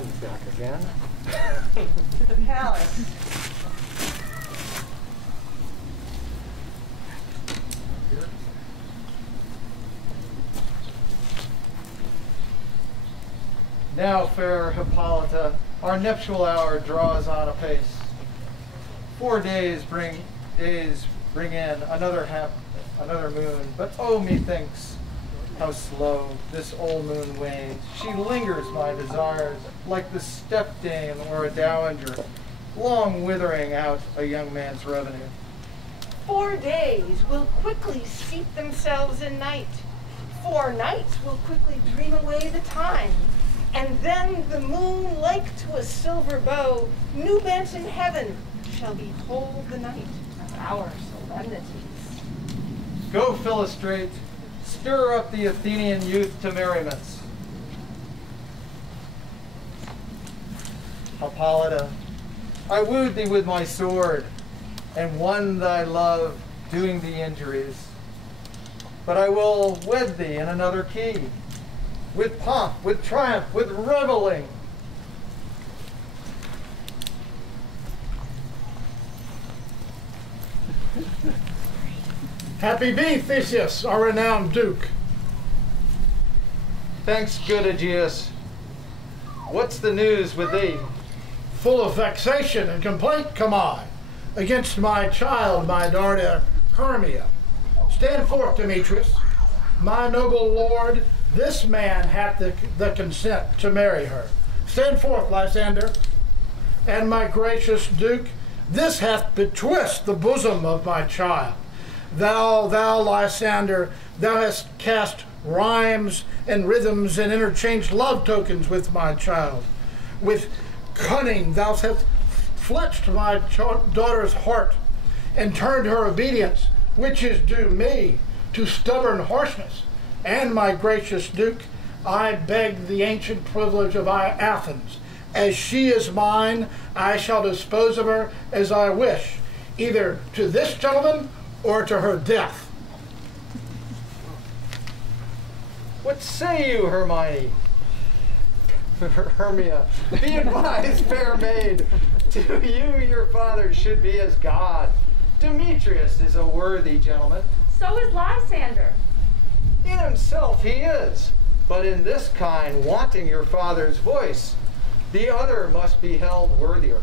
And back again. To the palace. Now, fair Hippolyta, our nuptial hour draws on apace. 4 days bring in another moon, but oh, methinks how slow this old moon wanes. She lingers my desires like the stepdame or a dowager, long withering out a young man's revenue. 4 days will quickly steep themselves in night. 4 nights will quickly dream away the time. And then the moon, like to a silver bow, new bent in heaven, shall behold the night of our solemnities. Go, Philostrate, stir up the Athenian youth to merriments. Hippolyta, I wooed thee with my sword, and won thy love, doing thee injuries. But I will wed thee in another key, with pomp, with triumph, with reveling. Happy be, Theseus, our renowned Duke. Thanks, good Aegeus. What's the news with thee? Full of vexation and complaint come I, against my child, my daughter Hermia. Stand forth, Demetrius. My noble lord, this man hath the consent to marry her. Stand forth, Lysander. And my gracious Duke, this hath betwist the bosom of my child. Thou, Lysander, thou hast cast rhymes and rhythms and interchanged love tokens with my child. With cunning thou hast fletched my daughter's heart and turned her obedience, which is due me, to stubborn harshness. And my gracious Duke, I beg the ancient privilege of Athens. As she is mine, I shall dispose of her as I wish, either to this gentleman or to her death. What say you, Hermione? Hermia, be advised, fair maid. To you, your father should be as God. Demetrius is a worthy gentleman. So is Lysander. In himself he is, but in this kind, wanting your father's voice, the other must be held worthier.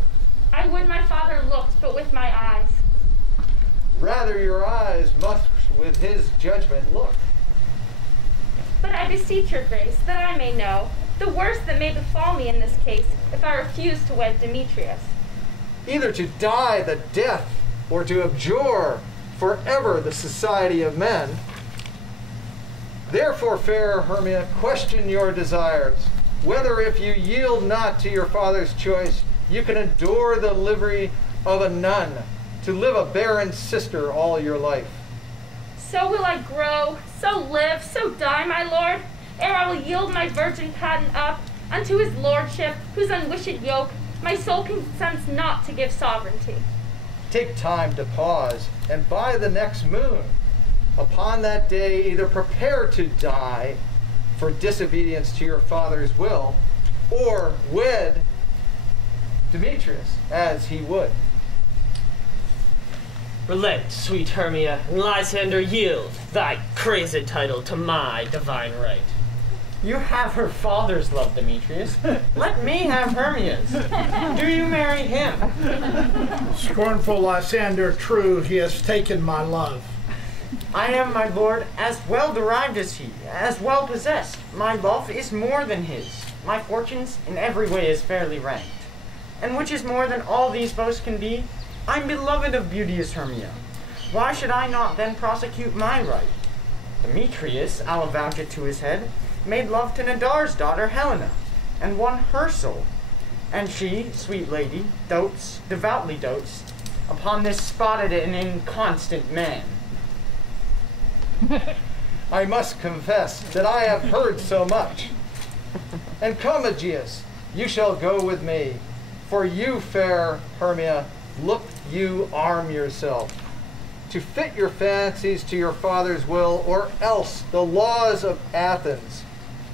I would my father looked, but with my eyes. Rather your eyes must with his judgment look. But I beseech your grace, that I may know the worst that may befall me in this case, if I refuse to wed Demetrius. Either to die the death, or to abjure forever the society of men. Therefore, fair Hermia, question your desires, whether if you yield not to your father's choice, you can endure the livery of a nun, to live a barren sister all your life. So will I grow, so live, so die, my lord, ere I will yield my virgin patent up unto his lordship, whose unwished yoke my soul consents not to give sovereignty. Take time to pause, and by the next moon, upon that day, either prepare to die for disobedience to your father's will, or wed Demetrius as he would. Relent, sweet Hermia, and Lysander, yield thy crazy title to my divine right. You have her father's love, Demetrius. Let me have Hermia's. Do you marry him? Scornful Lysander, true, he has taken my love. I am, my lord, as well derived as he, as well possessed. My love is more than his. My fortunes in every way is fairly ranked. And which is more than all these boasts can be, I'm beloved of beauteous Hermia. Why should I not then prosecute my right? Demetrius, I'll avouch it to his head, made love to Nadar's daughter Helena, and won her soul. And she, sweet lady, devoutly dotes, upon this spotted and inconstant man. I must confess that I have heard so much. And come, Aegeus, you shall go with me. For you, fair Hermia, look you arm yourself, to fit your fancies to your father's will, or else the laws of Athens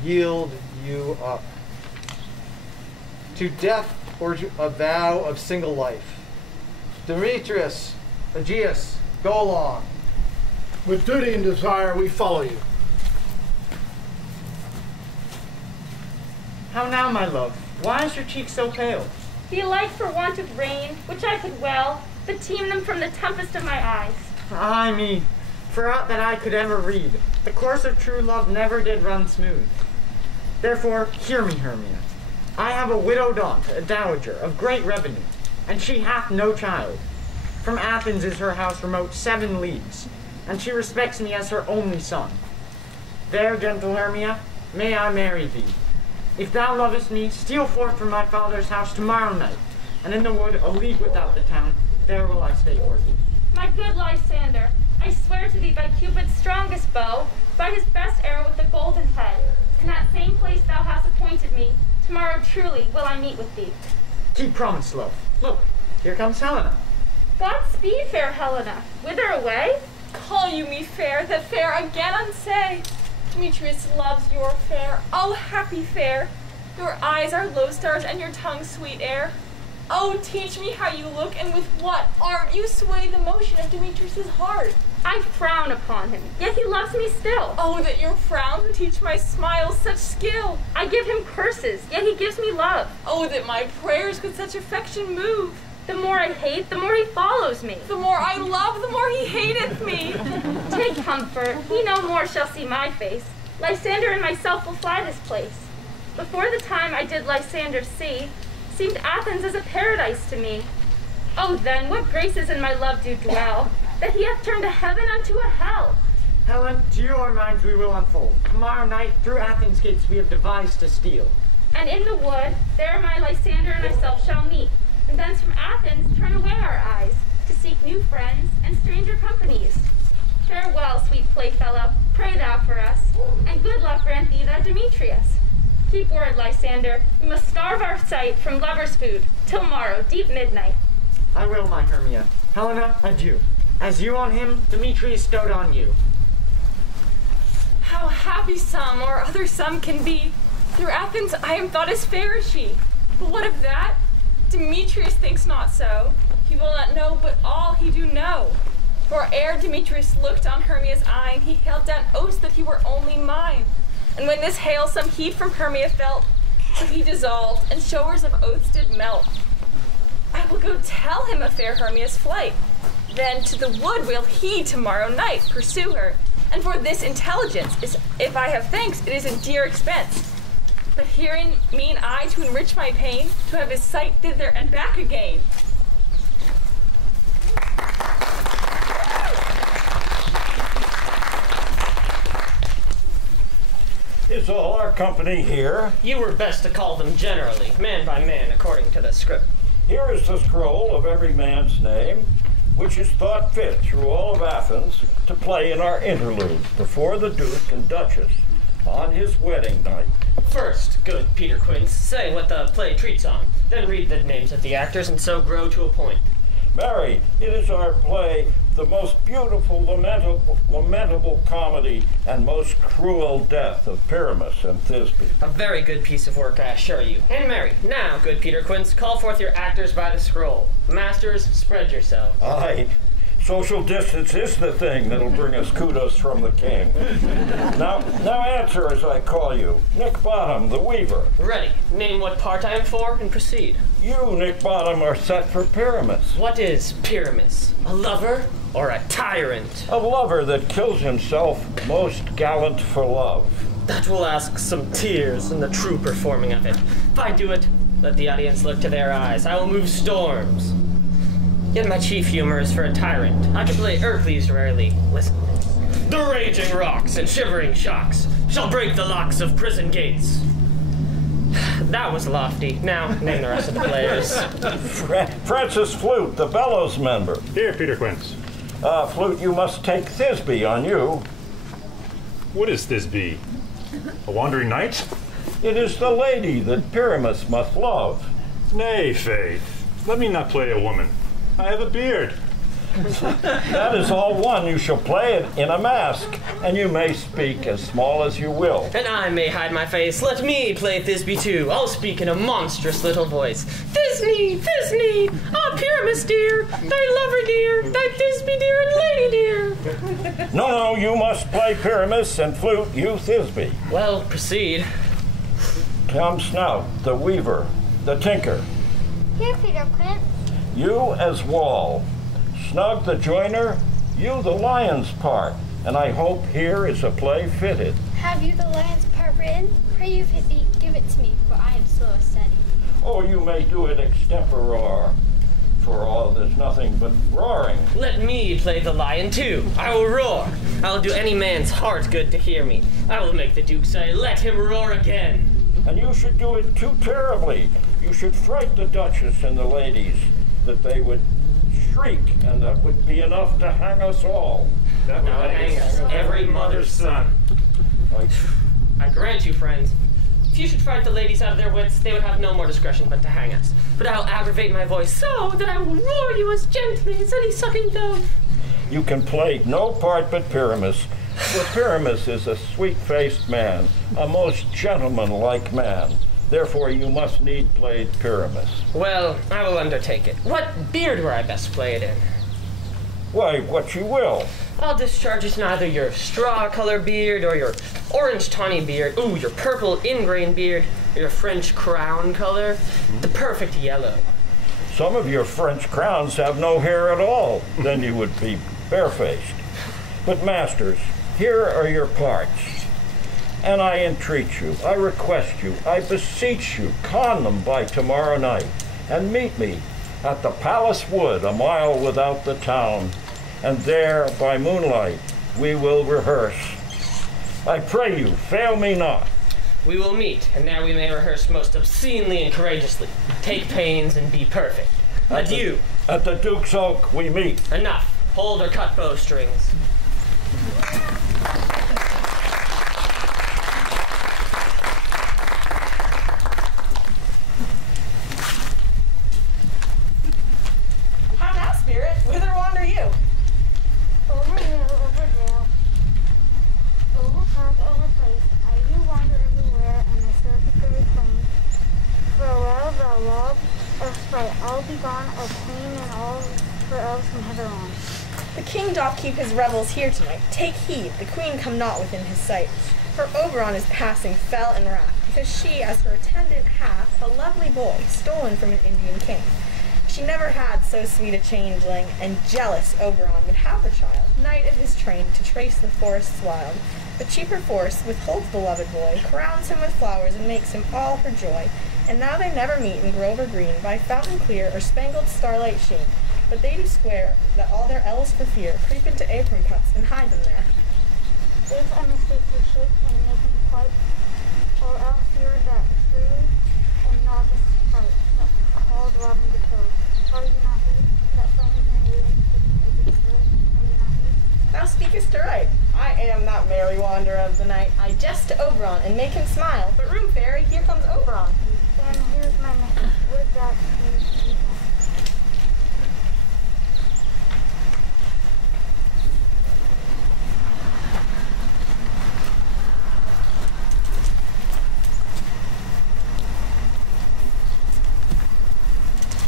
yield you up. to death or to a vow of single life. Demetrius, Aegeus, go along. With duty and desire, we follow you. How now, my love? Why is your cheek so pale? Belike for want of rain, which I could well, but teem them from the tempest of my eyes. Ay me, for aught that I could ever read, the course of true love never did run smooth. Therefore, hear me, Hermia. I have a widowed aunt, a dowager, of great revenue, and she hath no child. From Athens is her house remote 7 leagues, and she respects me as her only son. There, gentle Hermia, may I marry thee. If thou lovest me, steal forth from my father's house tomorrow night, and in the wood, a league without the town, there will I stay for thee. My good Lysander, I swear to thee by Cupid's strongest bow, by his best arrow with the golden head, in that same place thou hast appointed me, tomorrow truly will I meet with thee. Keep promise, love. Look, here comes Helena. Godspeed, fair Helena. Whither away? Call you me fair, that fair again unsay. Demetrius loves your fair, oh happy fair. Your eyes are lodestars and your tongue sweet air. Oh, teach me how you look and with what art you sway the motion of Demetrius' heart. I frown upon him, yet he loves me still. Oh, that your frown would teach my smiles such skill. I give him curses, yet he gives me love. Oh, that my prayers could such affection move. The more I hate, the more he follows me. The more I love, the more he hateth me. Take comfort, he no more shall see my face. Lysander and myself will fly this place. Before the time I did Lysander see, seemed Athens as a paradise to me. Oh then, what graces in my love do dwell, that he hath turned a heaven unto a hell. Helen, to your minds we will unfold. Tomorrow night, through Athens' gates we have devised to steal. And in the wood, there my Lysander and myself shall meet, and thence from Athens turn away our eyes, to seek new friends and stranger companies. Farewell, sweet playfellow, pray thou for us, and good luck grant thee thou Demetrius. Keep word, Lysander, we must starve our sight from lovers' food, till morrow, deep midnight. I will, my Hermia. Helena, adieu. As you on him, Demetrius stowed on you. How happy some or other some can be. Through Athens I am thought as fair as she. But what of that? Demetrius thinks not so. He will not know but all he do know. For ere Demetrius looked on Hermia's eyne, he held down oaths that he were only mine. And when this hail some heat from Hermia felt, so he dissolved, and showers of oaths did melt. I will go tell him of fair Hermia's flight. Then to the wood will he tomorrow night pursue her. And for this intelligence, if I have thanks, it is a dear expense. But herein mean I to enrich my pain, to have his sight thither and back again. Is all our company here? You were best to call them generally, man by man, according to the script. Here is the scroll of every man's name, which is thought fit through all of Athens to play in our interlude before the Duke and Duchess on his wedding night. First, good Peter Quince, say what the play treats on, then read the names of the actors and so grow to a point. Mary, it is our play, the most beautiful, lamentable comedy and most cruel death of Pyramus and Thisbe. A very good piece of work, I assure you. And Mary, now, good Peter Quince, call forth your actors by the scroll. Masters, spread yourselves. Aye. Social distance is the thing that'll bring us kudos from the king. Now answer as I call you. Nick Bottom, the weaver. Ready. Name what part I am for and proceed. You, Nick Bottom, are set for Pyramus. What is Pyramus? A lover or a tyrant? A lover that kills himself, most gallant for love. That will ask some tears in the true performing of it. If I do it, let the audience look to their eyes. I will move storms. Yet my chief humor is for a tyrant. I can play Hercules rarely. Listen. The raging rocks and shivering shocks shall break the locks of prison gates. That was lofty. Now, name the rest of the players. Francis Flute, the bellows member. Here, Peter Quince. Flute, you must take Thisbe on you. What is Thisbe? A wandering knight? It is the lady that Pyramus must love. Nay, faith. Let me not play a woman. I have a beard. That is all one. You shall play it in a mask, and you may speak as small as you will. And I may hide my face. Let me play Thisbe too. I'll speak in a monstrous little voice. Thisbe, Thisbe, ah, Pyramus dear, thy lover dear, thy Thisbe dear and lady dear. No, you must play Pyramus and flute, you Thisbe. Well, proceed. Tom Snout, the weaver, the tinker. Here, Peter Prince. You as Wall. Snug the joiner, you the lion's part. And I hope here is a play fitted. Have you the lion's part written? Pray you, Pithy, give it to me, for I am slow of study. Oh, you may do it extempore. For all there's nothing but roaring. Let me play the lion too. I will roar. I will do any man's heart good to hear me. I will make the Duke say, let him roar again. And you should do it too terribly. You should fright the Duchess and the ladies, that they would shriek, and that would be enough to hang us all. That would hang us, every mother's son. I grant you, friends, if you should fright the ladies out of their wits, they would have no more discretion but to hang us. But I will aggravate my voice so that I will roar you as gently as any sucking dove. You can play no part but Pyramus, for Pyramus is a sweet-faced man, a most gentleman-like man. Therefore you must need play Pyramus. Well, I will undertake it. What beard were I best play it in? Why, what you will. I'll discharge it in either your straw-colored beard or your orange tawny beard. Ooh, your purple ingrain beard, or your French crown color, the perfect yellow. Some of your French crowns have no hair at all. Then you would be barefaced. But masters, here are your parts. And I entreat you, I request you, I beseech you, con them by tomorrow night, and meet me at the Palace Wood, a mile without the town, and there, by moonlight, we will rehearse. I pray you, fail me not. We will meet, and now we may rehearse most obscenely and courageously. Take pains and be perfect. Adieu. At the Duke's Oak we meet. Enough. Hold or cut bowstrings. How now, Spirit? Whither wander you? Over hill, over dale, over park, over place, I do wander everywhere, and I serve the very plain. Farewell, thou love of spite, I'll be gone, a queen and all for elves from hither on. The king doth keep his revels here tonight. Take heed, the queen come not within his sight. For Oberon is passing fell in wrath, because she, as her attendant, hath a lovely boy stolen from an Indian king. She never had so sweet a changeling, and jealous Oberon would have the child, knight of his train, to trace the forests wild. But she perforce withholds the loved boy, crowns him with flowers, and makes him all her joy. And now they never meet in grove or green, by fountain clear or spangled starlight sheen. But they do swear that all their elves for fear creep into apron cuts and hide them there. If I mistake the shape and make me quite, or else you're that true and novice fight, called Robin the Toad. Are you not he, that flaming and waiting to make it good? Are you not he? Thou speakest aright. I am that merry wanderer of the night. I jest to Oberon and make him smile. But room fairy, here comes Oberon. Then here's my message. Would that please be done?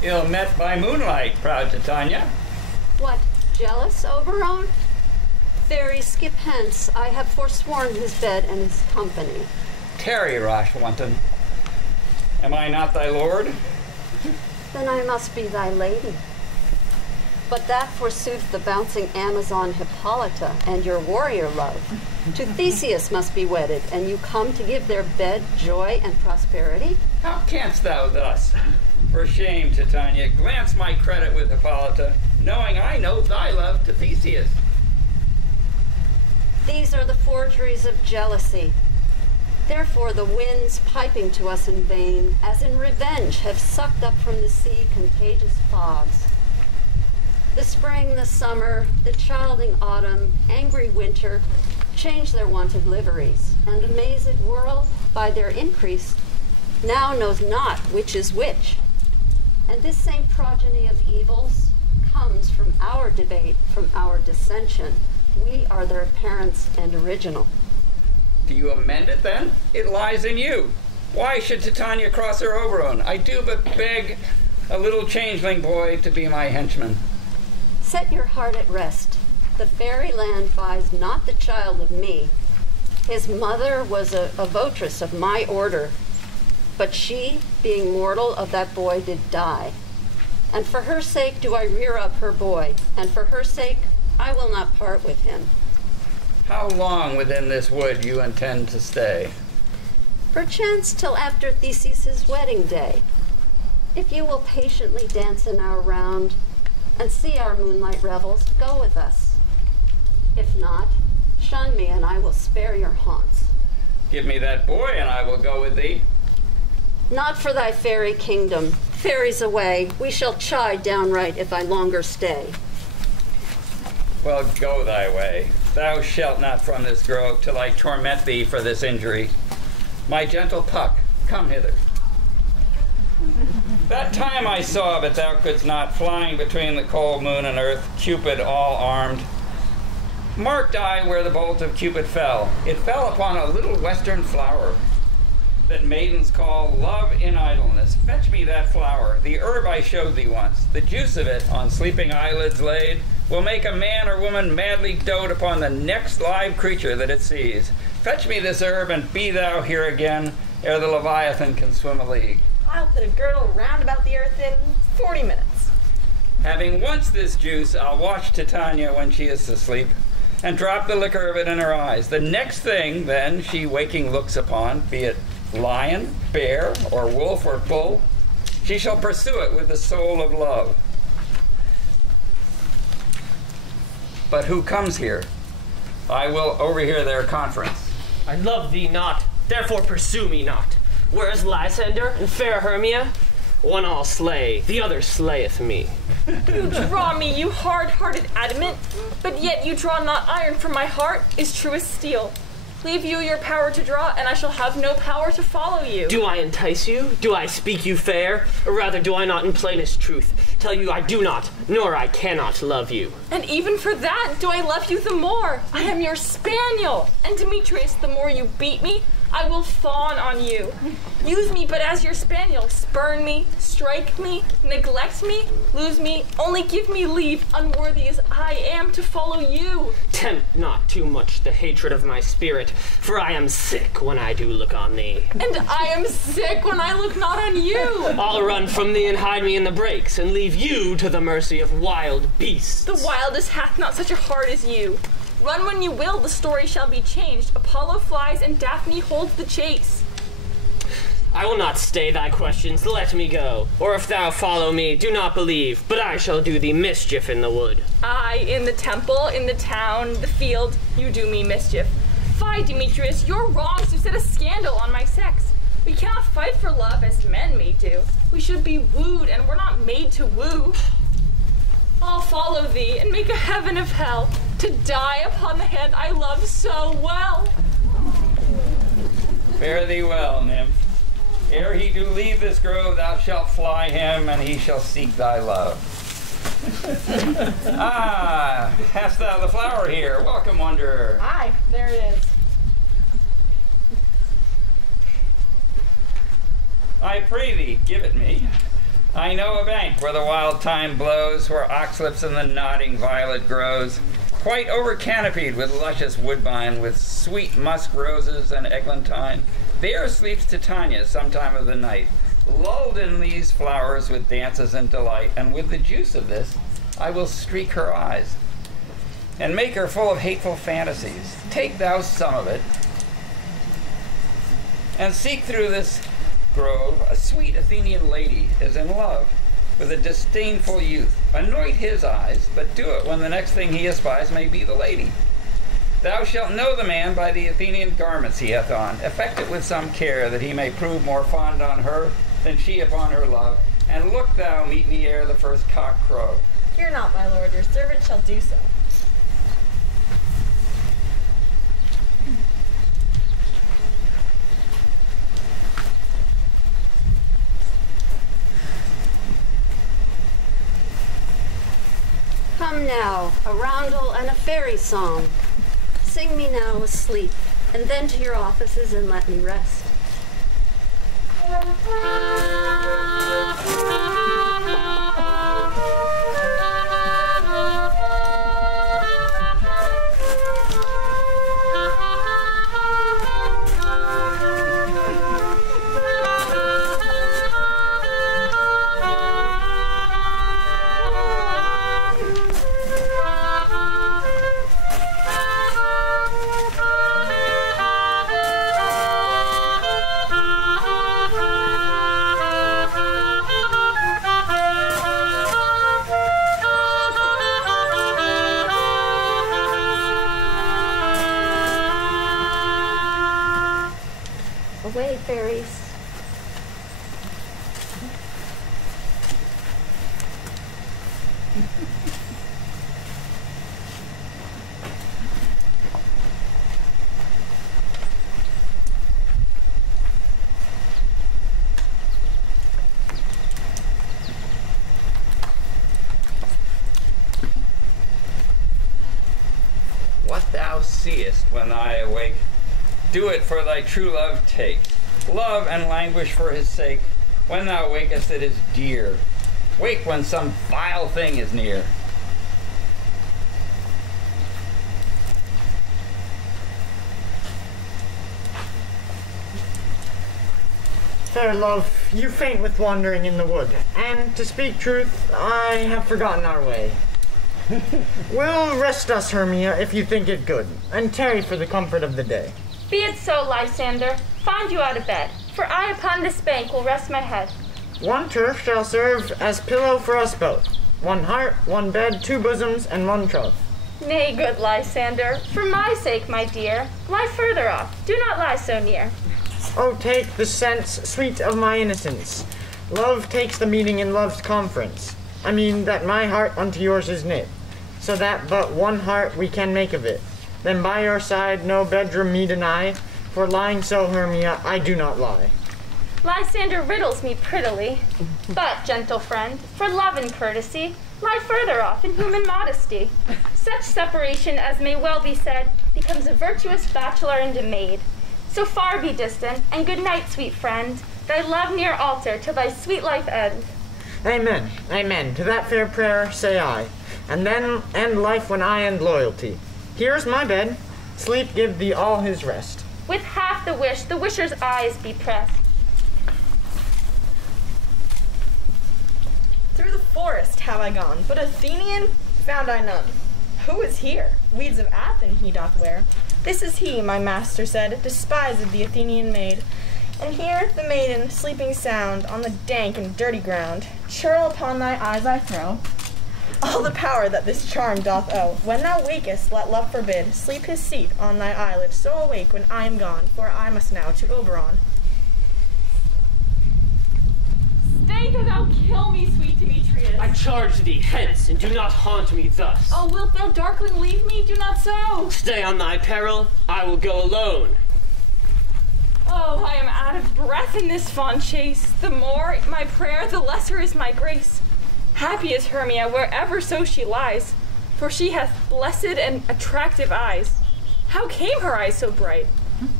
Ill met by moonlight, proud Titania. What, jealous, Oberon? Fairy, skip hence. I have forsworn his bed and his company. Tarry, rash wanton. Am I not thy lord? Then I must be thy lady. But that forsooth the bouncing Amazon Hippolyta and your warrior love. To Theseus must be wedded, and you come to give their bed joy and prosperity? How canst thou thus? For shame, Titania, glance my credit with Hippolyta, knowing I know thy love to Theseus. These are the forgeries of jealousy. Therefore the winds piping to us in vain, as in revenge, have sucked up from the sea contagious fogs. The spring, the summer, the childing autumn, angry winter, change their wonted liveries, and the mazed world, by their increase, now knows not which is which. And this same progeny of evils comes from our debate, from our dissension. We are their parents and original. Do you amend it then? It lies in you. Why should Titania cross her Oberon? I do but beg a little changeling boy to be my henchman. Set your heart at rest. The fairy land buys not the child of me. His mother was a votress of my order, but she, being mortal of that boy, did die. And for her sake do I rear up her boy, and for her sake I will not part with him. How long within this wood you intend to stay? Perchance till after Theseus's wedding day. If you will patiently dance in our round and see our moonlight revels, go with us. If not, shun me and I will spare your haunts. Give me that boy and I will go with thee. Not for thy fairy kingdom. Fairies away, we shall chide downright if I longer stay. Well, go thy way. Thou shalt not from this grove till I torment thee for this injury. My gentle Puck, come hither. That time I saw, but thou couldst not, flying between the cold moon and earth, Cupid all armed. Marked I where the bolt of Cupid fell. It fell upon a little western flower that maidens call love in idleness. Fetch me that flower, the herb I showed thee once. The juice of it, on sleeping eyelids laid, will make a man or woman madly dote upon the next live creature that it sees. Fetch me this herb, and be thou here again, ere the Leviathan can swim a league. I'll put a girdle round about the earth in 40 minutes. Having once this juice, I'll watch Titania when she is asleep, and drop the liquor of it in her eyes. The next thing, then, she waking looks upon, be it lion, bear, or wolf, or bull, she shall pursue it with the soul of love. But who comes here? I will overhear their conference. I love thee not, therefore pursue me not. Where is Lysander and fair Hermia? One I'll slay, the other slayeth me. You draw me, you hard-hearted adamant, but yet you draw not iron, for my heart is true as steel. Leave you your power to draw, and I shall have no power to follow you. Do I entice you? Do I speak you fair? Or rather, do I not in plainest truth tell you I do not, nor I cannot love you? And even for that, do I love you the more? I am your spaniel, and Demetrius, the more you beat me, I will fawn on you. Use me but as your spaniel. Spurn me, strike me, neglect me, lose me. Only give me leave, unworthy as I am, to follow you. Tempt not too much the hatred of my spirit, for I am sick when I do look on thee. And I am sick when I look not on you. I'll run from thee and hide me in the brakes, and leave you to the mercy of wild beasts. The wildest hath not such a heart as you. Run when you will, the story shall be changed. Apollo flies and Daphne holds the chase. I will not stay thy questions, let me go. Or if thou follow me, do not believe, but I shall do thee mischief in the wood. I, in the temple, in the town, the field, you do me mischief. Fie, Demetrius, your wrongs to set a scandal on my sex. We cannot fight for love as men may do. We should be wooed, and we're not made to woo. I'll follow thee and make a heaven of hell, to die upon the hand I love so well. Fare thee well, nymph. Ere he do leave this grove, thou shalt fly him, and he shall seek thy love. Ah, hast thou the flower here? Welcome, wanderer. Aye, there it is. I pray thee, give it me. I know a bank where the wild thyme blows, where oxlips and the nodding violet grows, quite over-canopied with luscious woodbine, with sweet musk roses and eglantine. There sleeps Titania sometime of the night, lulled in these flowers with dances and delight, and with the juice of this I will streak her eyes, and make her full of hateful fantasies. Take thou some of it, and seek through this grove. A sweet Athenian lady is in love with a disdainful youth. Anoint his eyes, but do it when the next thing he espies may be the lady. Thou shalt know the man by the Athenian garments he hath on. Effect it with some care, that he may prove more fond on her than she upon her love. And look thou meet me ere the first cock crow. Fear not, my lord, your servant shall do so. Sing now a roundel and a fairy song. Sing me now asleep, and then to your offices and let me rest. Away, fairies. What thou seest when I awake, do it for thy true love take. Love and languish for his sake. When thou wakest, it is dear. Wake when some vile thing is near. Fair love, you faint with wandering in the wood, and to speak truth, I have forgotten our way. We'll rest us, Hermia, if you think it good, and tarry for the comfort of the day. Be it so, Lysander. Find you out of bed, for I upon this bank will rest my head. One turf shall serve as pillow for us both. One heart, one bed, two bosoms, and one troth. Nay, good Lysander, for my sake, my dear, lie further off. Do not lie so near. Oh, take the sense, sweet of my innocence. Love takes the meeting in love's conference. I mean that my heart unto yours is knit, so that but one heart we can make of it. Then by your side no bedroom me deny, for lying so, Hermia, I do not lie. Lysander riddles me prettily. But, gentle friend, for love and courtesy, lie further off in human modesty. Such separation as may well be said becomes a virtuous bachelor and a maid. So far be distant, and good night, sweet friend. Thy love near altar till thy sweet life end. Amen, amen. To that fair prayer say I, and then end life when I end loyalty. Here's my bed. Sleep give thee all his rest. With half the wish, the wisher's eyes be pressed. Through the forest have I gone, but Athenian found I none. Who is here? Weeds of Athens he doth wear. This is he, my master said, despised the Athenian maid. And here the maiden, sleeping sound, on the dank and dirty ground, churl upon thy eyes I throw all the power that this charm doth owe. When thou wakest, let love forbid, sleep his seat on thy eyelid, so awake when I am gone, for I must now to Oberon. Stay, do thou kill me, sweet Demetrius. I charge thee, hence, and do not haunt me thus. Oh, wilt thou darkling leave me? Do not so. Stay on thy peril, I will go alone. Oh, I am out of breath in this fond chase. The more my prayer, the lesser is my grace. Happy is Hermia wherever so she lies, for she hath blessed and attractive eyes. How came her eyes so bright?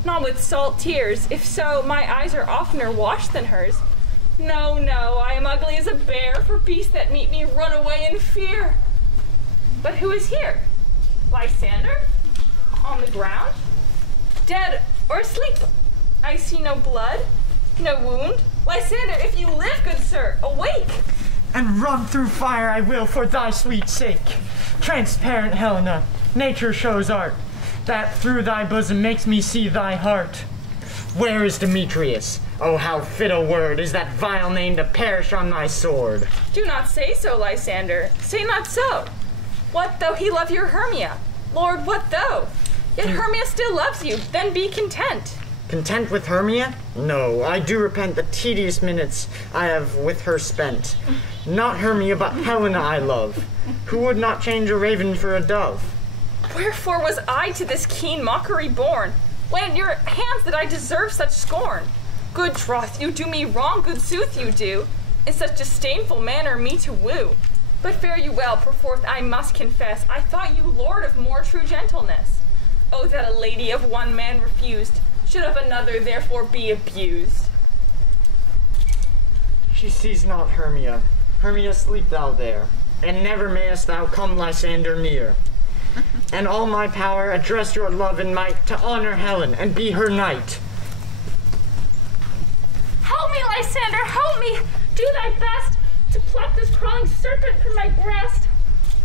Not with salt tears. If so, my eyes are oftener washed than hers. No, no, I am ugly as a bear, for beasts that meet me run away in fear. But who is here? Lysander? On the ground? Dead or asleep? I see no blood, no wound. Lysander, if you live, good sir, awake! And run through fire I will for thy sweet sake. Transparent Helena, nature shows art, that through thy bosom makes me see thy heart. Where is Demetrius? Oh, how fit a word is that vile name to perish on thy sword. Do not say so, Lysander. Say not so. What though he love your Hermia? Lord, what though? Yet Hermia still loves you, then be content. Content with Hermia? No, I do repent the tedious minutes I have with her spent. Not Hermia, but Helena I love, who would not change a raven for a dove. Wherefore was I to this keen mockery born? When at your hands did I deserve such scorn? Good troth, you do me wrong, good sooth you do, in such disdainful manner me to woo. But fare you well, perforth I must confess, I thought you lord of more true gentleness. Oh, that a lady of one man refused, should of another therefore be abused. She sees not Hermia. Hermia, sleep thou there, and never mayest thou come Lysander near. And all my power address your love and might to honor Helen and be her knight. Help me, Lysander, help me! Do thy best to pluck this crawling serpent from my breast.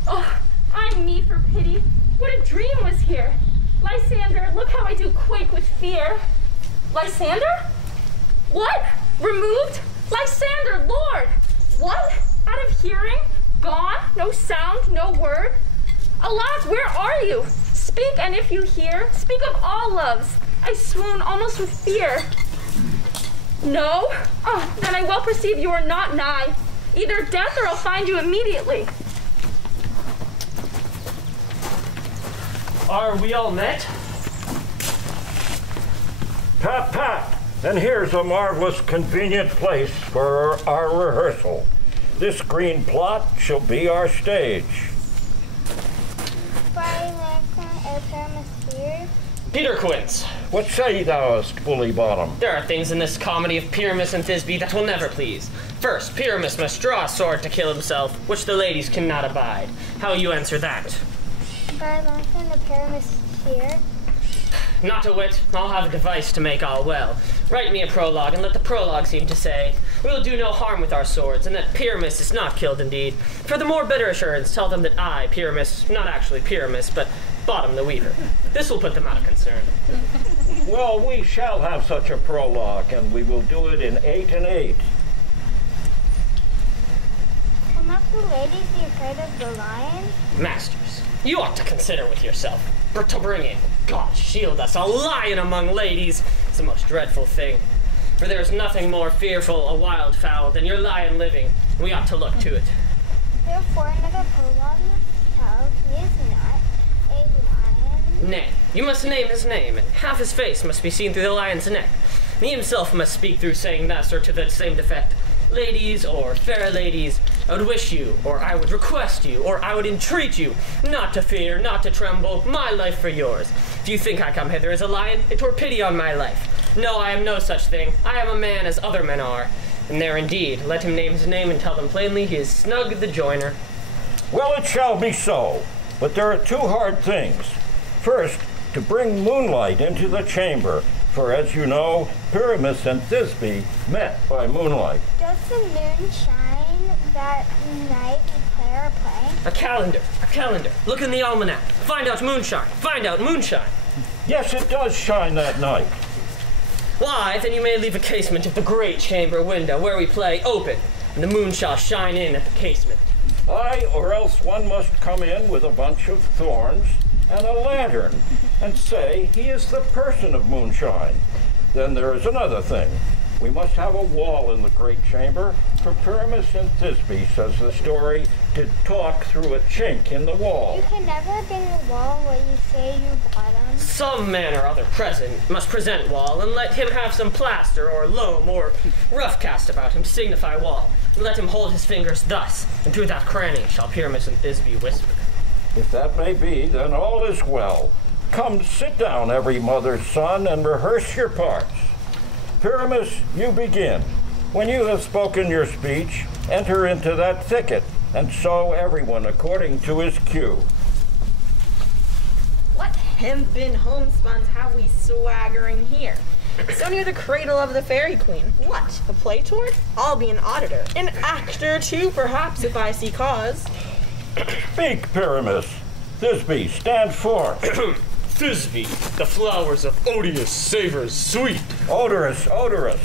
Oh, I me for pity. What a dream was here. Lysander, look how I do quake with fear. Lysander? What? Removed? Lysander, Lord! What? Out of hearing? Gone? No sound, no word? Alas, where are you? Speak, and if you hear, speak of all loves. I swoon almost with fear. No? Oh, then I well perceive you are not nigh. Either death or I'll find you immediately. Are we all met? Pat, pat, and here's a marvelous convenient place for our rehearsal. This green plot shall be our stage. Peter Quince. What say thou'st, Bully Bottom? There are things in this comedy of Pyramus and Thisbe that will never please. First, Pyramus must draw a sword to kill himself, which the ladies cannot abide. How will you answer that? By launching the Pyramus here. Not a whit. I'll have a device to make all well. Write me a prologue, and let the prologue seem to say, we will do no harm with our swords, and that Pyramus is not killed indeed. For the more bitter assurance, tell them that I, Pyramus, not actually Pyramus, but Bottom the Weaver. This will put them out of concern. Well, we shall have such a prologue, and we will do it in 8 and 8. Will not the ladies be afraid of the lion? Masters, you ought to consider with yourself. For to bring in, God shield us, a lion among ladies is a most dreadful thing. For there is nothing more fearful a wild fowl than your lion living. We ought to look to it. Therefore, another prologue must tell he is not a lion. Nay, you must name his name, and half his face must be seen through the lion's neck. He himself must speak through saying thus, or to the same effect. Ladies, or fair ladies, I would wish you, or I would request you, or I would entreat you, not to fear, not to tremble, my life for yours. If you think I come hither as a lion, it were pity on my life. No, I am no such thing. I am a man as other men are. And there indeed, let him name his name and tell them plainly he is Snug the Joiner. Well, it shall be so, but there are 2 hard things. First, to bring moonlight into the chamber, for as you know, Pyramus and Thisbe met by moonlight. Does the moon shine that night we play our play? A calendar, a calendar. Look in the almanac. Find out moonshine, find out moonshine. Yes, it does shine that night. Why, then you may leave a casement of the great chamber window where we play open, and the moon shall shine in at the casement. Aye, or else one must come in with a bunch of thorns and a lantern, and say he is the person of moonshine. Then there is another thing. We must have a wall in the great chamber, for Pyramus and Thisbe, says the story, did talk through a chink in the wall. You can never bring a wall what you say you bottom. Some man or other present must present wall, and let him have some plaster or loam or rough cast about him to signify wall, and let him hold his fingers thus, and through that cranny shall Pyramus and Thisbe whisper. If that may be, then all is well. Come, sit down, every mother's son, and rehearse your parts. Pyramus, you begin. When you have spoken your speech, enter into that thicket, and sow everyone according to his cue. What hempen homespuns have we swaggering here? So near the cradle of the fairy queen. What, a play tour? I'll be an auditor. An actor, too, perhaps, if I see cause. Speak, Pyramus. Thisbe, stand forth. Thisbe, the flowers of odious savors sweet. Odorous, odorous.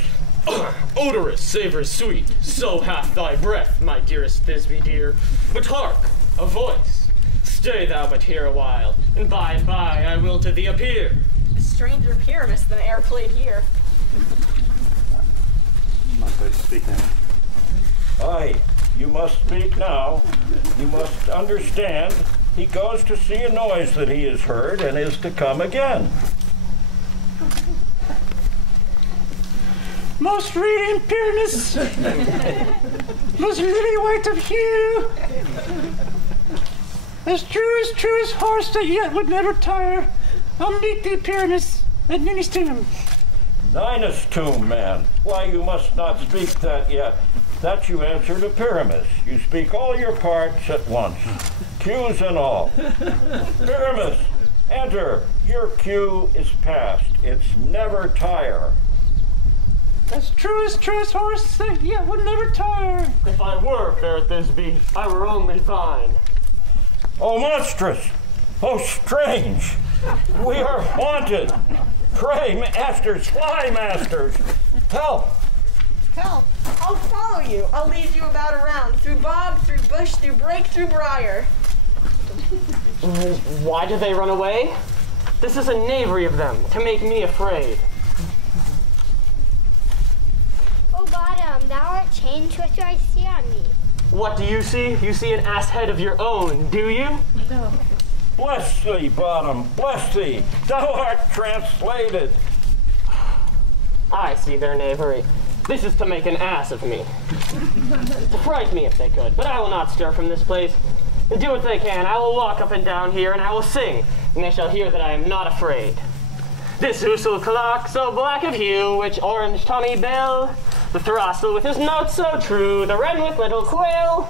Odorous savors sweet. So hath thy breath, my dearest Thisbe dear. But hark, a voice. Stay thou but here a while, and by I will to thee appear. A stranger Pyramus than e'er played here. Must I speak now? Aye, you must speak now. You must understand. He goes to see a noise that he has heard and is to come again. most radiant Pyramus, most lily white of hue, as true as horse that yet would never tire, I'll meet thee, Pyramus, at Ninny's tomb. Ninus tomb, man. Why, you must not speak that yet. That you answer to Pyramus. You speak all your parts at once, cues and all. Pyramus, enter. Your cue is past. It's never tire. As true as horse that yet would never tire. If I were fair Thisbe, I were only thine. Oh, monstrous! Oh, strange! We are haunted! Pray, masters, fly, masters! Help! Help! I'll follow you. I'll lead you about around, through bog, through bush, through brake, through briar. Why do they run away? This is a knavery of them, to make me afraid. Oh, Bottom, thou art changed. What do I see on me? What do you see? You see an ass head of your own, do you? No. Bless thee, Bottom, bless thee! Thou art translated! I see their knavery. This is to make an ass of me. To fright me if they could, but I will not stir from this place. And do what they can, I will walk up and down here, and I will sing, and they shall hear that I am not afraid. This ousel clock so black of hue, which orange Tommy Bill, the throstle with his notes so true, the wren with little quill.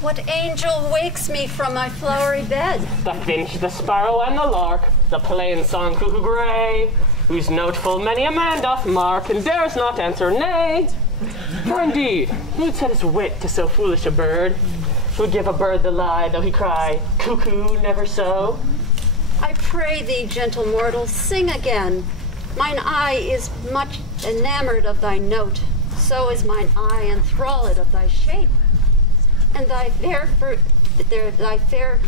What angel wakes me from my flowery bed? The finch, the sparrow, and the lark, the plain song cuckoo gray, whose note full many a man doth mark, and dares not answer nay. For indeed, who would set his wit to so foolish a bird? Who would give a bird the lie, though he cry, cuckoo, never so? I pray thee, gentle mortal, sing again. Mine eye is much enamored of thy note, so is mine eye enthralled of thy shape. And thy fair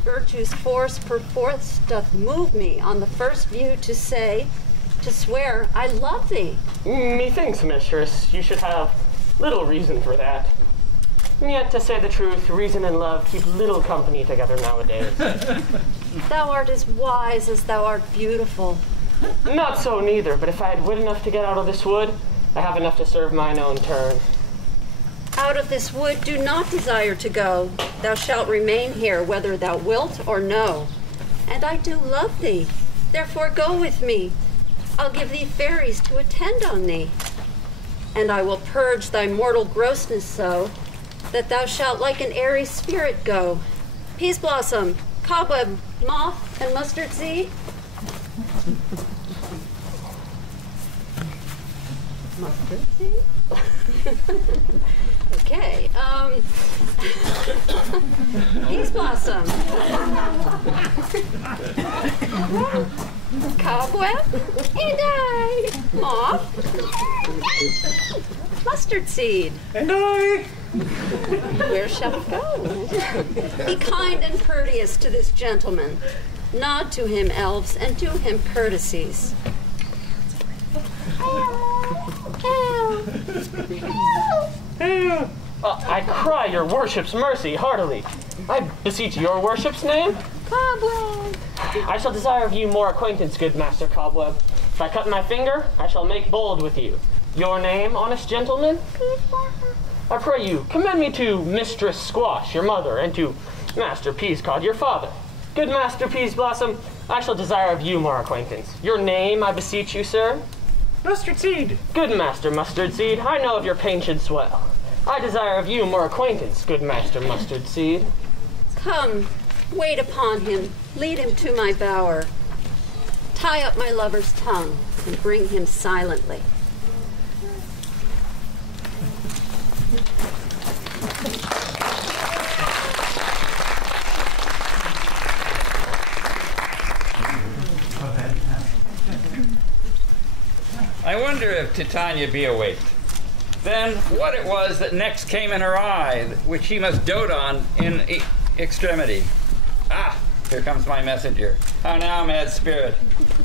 virtue's force perforce doth move me on the first view to swear, I love thee. Methinks, mistress, you should have little reason for that. And yet, to say the truth, reason and love keep little company together nowadays. Thou art as wise as thou art beautiful. Not so neither, but if I had wit enough to get out of this wood, I have enough to serve mine own turn. Out of this wood do not desire to go. Thou shalt remain here, whether thou wilt or no. And I do love thee, therefore go with me. I'll give thee fairies to attend on thee. And I will purge thy mortal grossness so, that thou shalt like an airy spirit go. Peas blossom, cobweb, moth, and mustard seed. Mustard seed? Okay, peas blossom. Cobweb, and I. Moth. Mustard seed. And I. Where shall we go? Be kind and courteous to this gentleman. Nod to him, elves, and do him courtesies. I cry your worship's mercy heartily. I beseech your worship's name. Cobweb. I shall desire of you more acquaintance, good Master Cobweb. If I cut my finger, I shall make bold with you. Your name, honest gentleman? I pray you, commend me to Mistress Squash, your mother, and to Master Peascod, your father. Good Master Peas Blossom, I shall desire of you more acquaintance. Your name, I beseech you, sir? Mustard Seed. Good Master Mustard Seed, I know of your pain should swell. I desire of you more acquaintance, good Master Mustard Seed. Come, wait upon him, lead him to my bower. Tie up my lover's tongue and bring him silently. I wonder if Titania be awake. Then what it was that next came in her eye, which she must dote on in extremity. Ah, here comes my messenger. How now, mad spirit?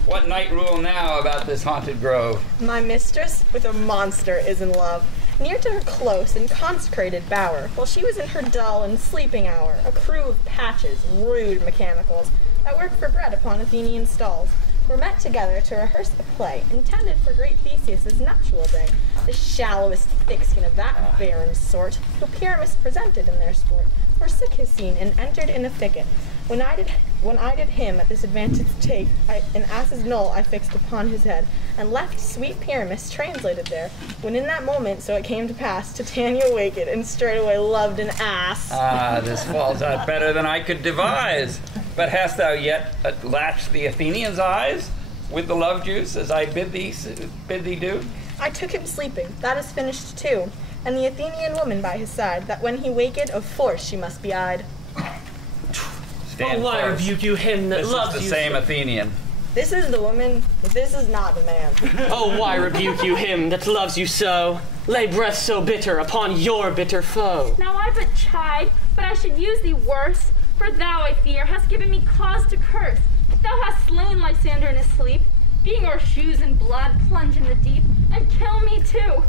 What night rule now about this haunted grove? My mistress with a monster is in love, near to her close and consecrated bower, while she was in her dull and sleeping hour, a crew of patches, rude mechanicals, that work for bread upon Athenian stalls, were met together to rehearse a play intended for great Theseus's nuptial day, the shallowest thick-skin of that barren sort, who Pyramus presented in their sport, forsook his scene and entered in a thicket. When I did him at this advantage take, an ass's knoll I fixed upon his head, and left sweet Pyramus translated there, when in that moment so it came to pass, Titania waked, and straightway loved an ass. Ah, this falls out better than I could devise. But hast thou yet latched the Athenian's eyes with the love juice, as I bid thee do? I took him sleeping, that is finished too, and the Athenian woman by his side, that when he waked, of force she must be eyed. Oh, why rebuke you him that loves you? This is the same Athenian. This is the woman, but this is not the man. Oh, why rebuke you him that loves you so? Lay breath so bitter upon your bitter foe. Now I but chide, but I should use thee worse. For thou, I fear, hast given me cause to curse. Thou hast slain Lysander in his sleep, being our shoes in blood, plunge in the deep, and kill me too.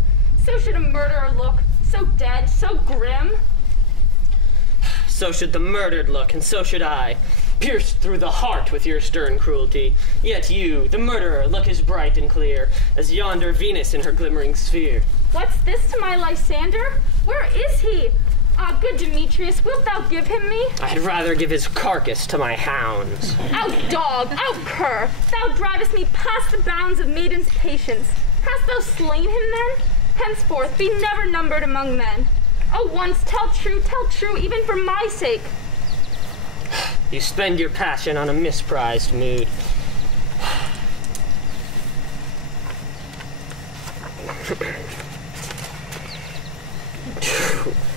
So should a murderer look, so dead, so grim. So should the murdered look, and so should I, pierced through the heart with your stern cruelty. Yet you, the murderer, look as bright and clear as yonder Venus in her glimmering sphere. What's this to my Lysander? Where is he? Ah, good Demetrius, wilt thou give him me? I'd rather give his carcass to my hounds. Out dog, out cur! Thou drivest me past the bounds of maiden's patience. Hast thou slain him then? Henceforth be never numbered among men. Oh, once tell true, even for my sake. You spend your passion on a misprized mood.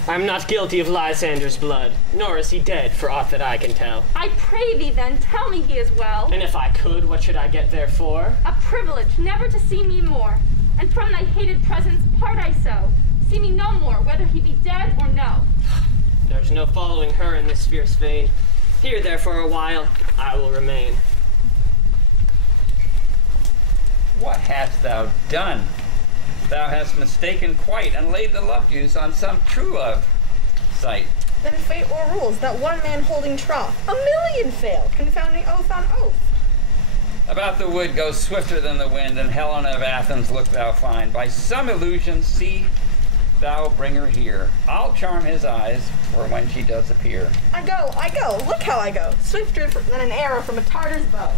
I'm not guilty of Lysander's blood, nor is he dead, for aught that I can tell. I pray thee then, tell me he is well. And if I could, what should I get therefore? A privilege, never to see me more, and from thy hated presence part I so. See me no more, whether he be dead or no. There's no following her in this fierce vein. Here, therefore, a while, I will remain. What hast thou done? Thou hast mistaken quite, and laid the love juice on some true love sight. Then fate o'errules that one man holding troth, 1,000,000 fail, confounding oath on oath. About the wood go swifter than the wind, and Helena of Athens look thou find. By some illusion see thou bring her here. I'll charm his eyes for when she does appear. I go, look how I go, swifter than an arrow from a Tartar's bow.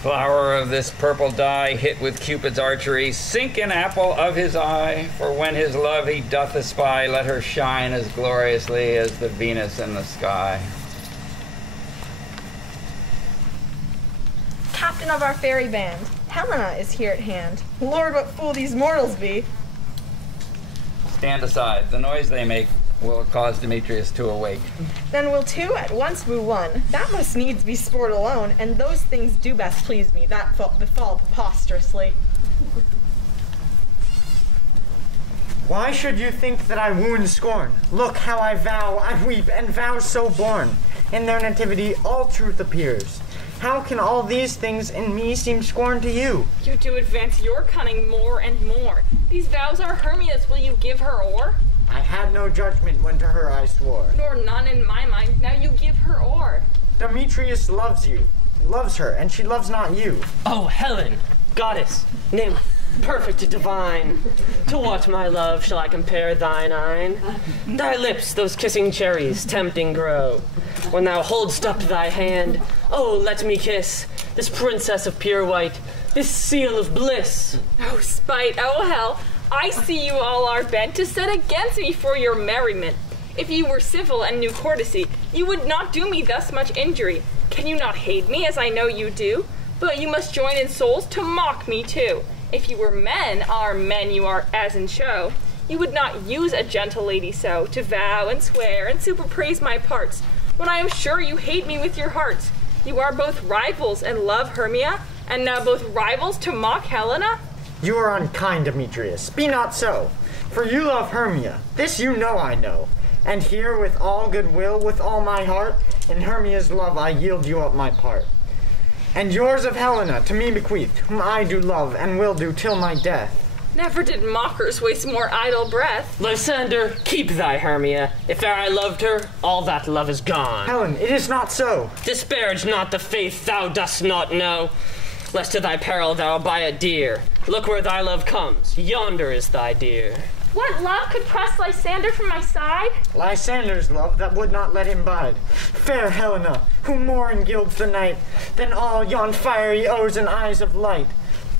Flower of this purple dye, hit with Cupid's archery, sink an apple of his eye, for when his love he doth espy, let her shine as gloriously as the Venus in the sky. Captain of our fairy band, Helena is here at hand. Lord, what fool these mortals be! Stand aside, the noise they make will cause Demetrius to awake. Then will two at once woo one. That must needs be sport alone, and those things do best please me, that befall preposterously. Why should you think that I woo and scorn? Look how I vow, I weep, and vow so born. In their nativity all truth appears. How can all these things in me seem scorn to you? You do advance your cunning more and more. These vows are Hermia's, will you give her o'er? I had no judgment when to her I swore. Nor none in my mind, now you give her o'er. Demetrius loves her, and she loves not you. Oh, Helen, goddess, nymph, perfect divine, to what, my love, shall I compare thine eyne? Thy lips, those kissing cherries, tempting grow. When thou hold'st up thy hand, oh, let me kiss this princess of pure white, this seal of bliss. Oh, spite, oh, hell, I see you all are bent to set against me for your merriment. If you were civil and knew courtesy, you would not do me thus much injury. Can you not hate me, as I know you do? But you must join in souls to mock me too. If you were men, our men you are as in show, you would not use a gentle lady so, to vow and swear and superpraise my parts, when I am sure you hate me with your hearts. You are both rivals and love Hermia, and now both rivals to mock Helena? You are unkind, Demetrius. Be not so. For you love Hermia. This you know I know. And here, with all goodwill, with all my heart, in Hermia's love I yield you up my part. And yours of Helena to me bequeath, whom I do love and will do till my death. Never did mockers waste more idle breath. Lysander, keep thy Hermia. If e'er I loved her, all that love is gone. Helen, it is not so. Disparage not the faith thou dost not know, lest to thy peril thou buy it dear. Look where thy love comes, yonder is thy dear. What love could press Lysander from my side? Lysander's love that would not let him bide. Fair Helena, who more engilds the night than all yon fiery oes and eyes of light.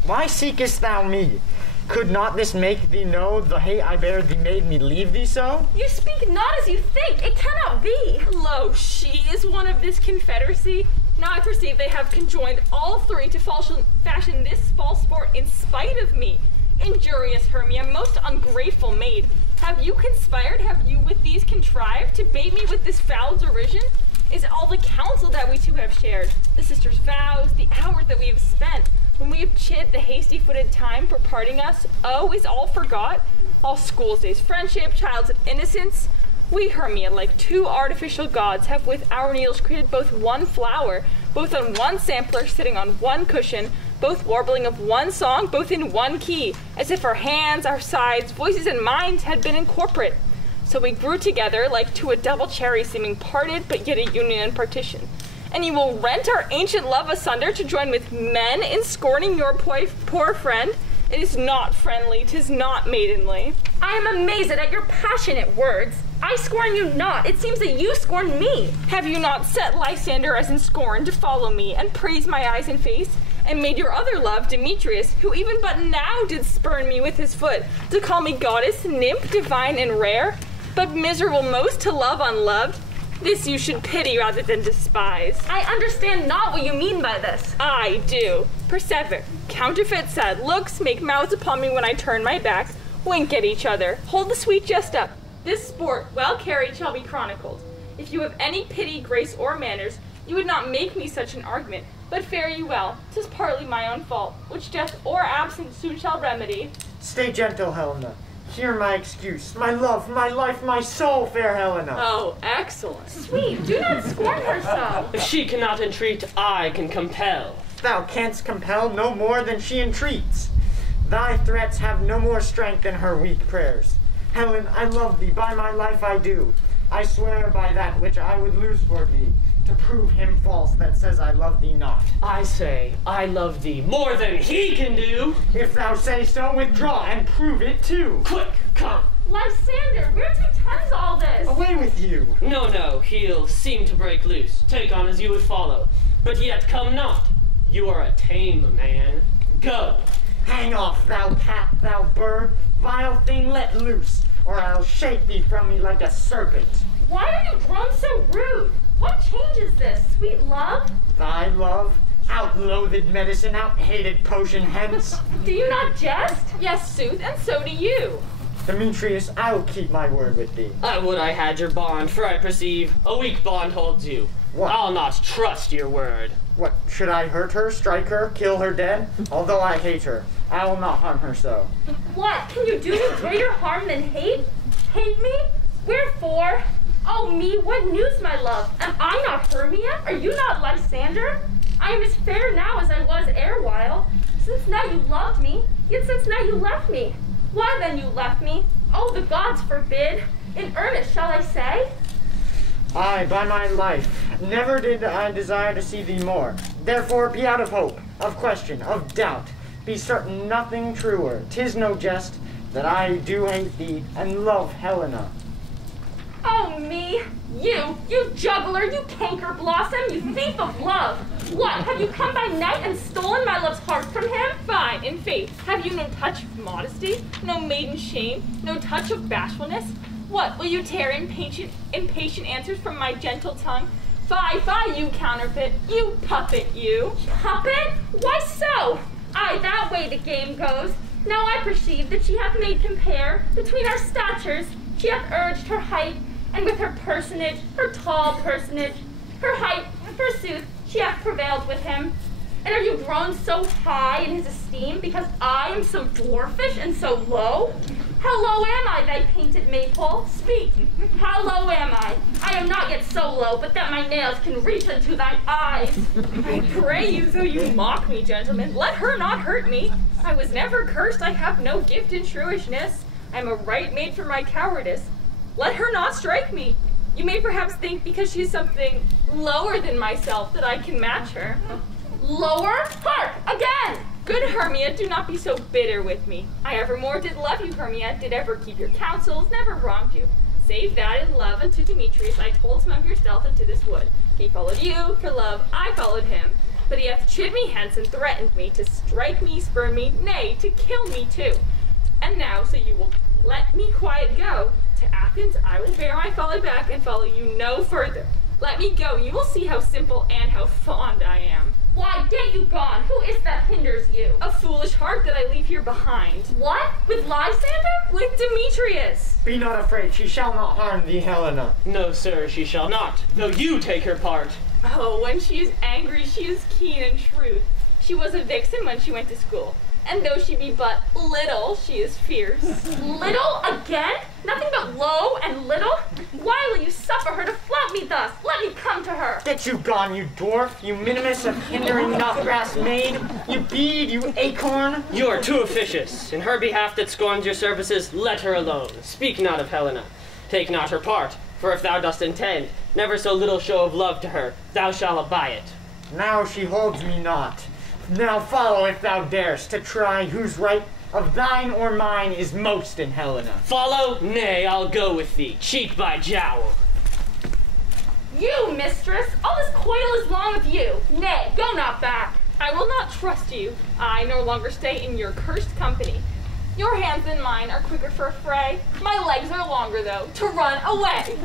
Why seekest thou me? Could not this make thee know the hate I bear thee made me leave thee so? You speak not as you think. It cannot be. Lo, she is one of this confederacy. Now I perceive they have conjoined all three to fashion this false sport in spite of me. Injurious Hermia, most ungrateful maid, have you conspired, have you with these contrived to bait me with this foul derision? Is all the counsel that we two have shared, the sisters' vows, the hours that we have spent, when we have chid the hasty-footed time for parting us, oh, is all forgot? All school's days friendship, childhood innocence? We, Hermia, like two artificial gods, have with our needles created both one flower, both on one sampler, sitting on one cushion, both warbling of one song, both in one key, as if our hands, our sides, voices, and minds had been incorporate. So we grew together like to a double cherry, seeming parted, but yet a union and partition. And you will rent our ancient love asunder to join with men in scorning your poor friend? It is not friendly, 'tis not maidenly. I am amazed at your passionate words. I scorn you not. It seems that you scorn me. Have you not set Lysander as in scorn to follow me and praise my eyes and face, and made your other love, Demetrius, who even but now did spurn me with his foot, to call me goddess, nymph, divine, and rare, but miserable most to love unloved? This you should pity rather than despise. I understand not what you mean by this. I do. Persever, counterfeit sad looks, make mouths upon me when I turn my back, wink at each other, hold the sweet jest up. This sport, well carried, shall be chronicled. If you have any pity, grace, or manners, you would not make me such an argument, but fare you well. 'Tis partly my own fault, which death or absence soon shall remedy. Stay gentle, Helena. Hear my excuse. My love, my life, my soul, fair Helena. Oh, excellent. Sweet, do not scorn her so. If she cannot entreat, I can compel. Thou canst compel no more than she entreats. Thy threats have no more strength than her weak prayers. Helen, I love thee, by my life I do. I swear by that which I would lose for thee, to prove him false that says I love thee not. I say, I love thee more than he can do. If thou say so, withdraw and prove it too. Quick, come. Lysander, where to tends all this? Away with you. No, he'll seem to break loose. Take on as you would follow. But yet come not. You are a tame man. Go. Hang off, thou cat, thou bird. Vile thing, let loose, or I'll shake thee from me like a serpent. Why are you grown so rude? What change is this, sweet love? Thy love? Outloathed medicine, out-hated potion, hence. Do you not jest? Yes, sooth, and so do you. Demetrius, I will keep my word with thee. I would I had your bond, for I perceive a weak bond holds you. What? I'll not trust your word. What, should I hurt her, strike her, kill her dead? Although I hate her, I will not harm her so. What, can you do me greater harm than hate? Hate me? Wherefore? Oh me, what news, my love? Am I not Hermia? Are you not Lysander? I am as fair now as I was erewhile. Since now you loved me, yet since now you left me. Why then you left me? Oh, the gods forbid. In earnest, shall I say? Aye, by my life, never did I desire to see thee more. Therefore be out of hope, of question, of doubt. Be certain nothing truer, 'tis no jest, that I do hate thee and love Helena. Oh me, you juggler, you canker blossom, you thief of love. What, have you come by night and stolen my love's heart from him? Fine, in faith, have you no touch of modesty, no maiden shame, no touch of bashfulness? What, will you tear impatient answers from my gentle tongue? Fie, you counterfeit, you puppet, you. Puppet? Why so? Aye, that way the game goes. Now I perceive that she hath made compare between our statures. She hath urged her height, and with her personage, her tall personage, her height, forsooth, she hath prevailed with him. And are you grown so high in his esteem because I am so dwarfish and so low? How low am I, thy painted maypole? Speak, how low am I? I am not yet so low, but that my nails can reach unto thine eyes. I pray you, though you mock me, gentlemen, let her not hurt me. I was never cursed, I have no gift in shrewishness. I am a right made for my cowardice. Let her not strike me. You may perhaps think because she's something lower than myself that I can match her. Lower? Hark, again! Good Hermia, do not be so bitter with me. I evermore did love you, Hermia, did ever keep your counsels, never wronged you. Save that in love unto Demetrius I told some of your stealth into this wood. He followed you, for love I followed him. But he hath chid me hence and threatened me to strike me, spurn me, nay, to kill me too. And now, so you will let me quiet go, to Athens I will bear my folly back and follow you no further. Let me go, you will see how simple and how fond I am. Why, get you gone! Who is that hinders you? A foolish heart that I leave here behind. What? With Lysander? With Demetrius! Be not afraid, she shall not harm thee, Helena. No, sir, she shall not, though you take her part. Oh, when she is angry, she is keen and shrewd. She was a vixen when she went to school. And though she be but little, she is fierce. Little again? Nothing but low and little? Why will you suffer her to flout me thus? Let me come to her. Get you gone, you dwarf, you minimus of hindering not grass maid, you bead, you acorn. You are too officious. In her behalf that scorns your services, let her alone. Speak not of Helena. Take not her part, for if thou dost intend never so little show of love to her, thou shalt abide it. Now she holds me not. Now follow if thou darest, to try whose right of thine or mine is most in Helena. Follow? Nay, I'll go with thee, cheek by jowl. You, mistress, all this coil is long of you. Nay, go not back. I will not trust you. I no longer stay in your cursed company. Your hands and mine are quicker for a fray. My legs are longer, though, to run away.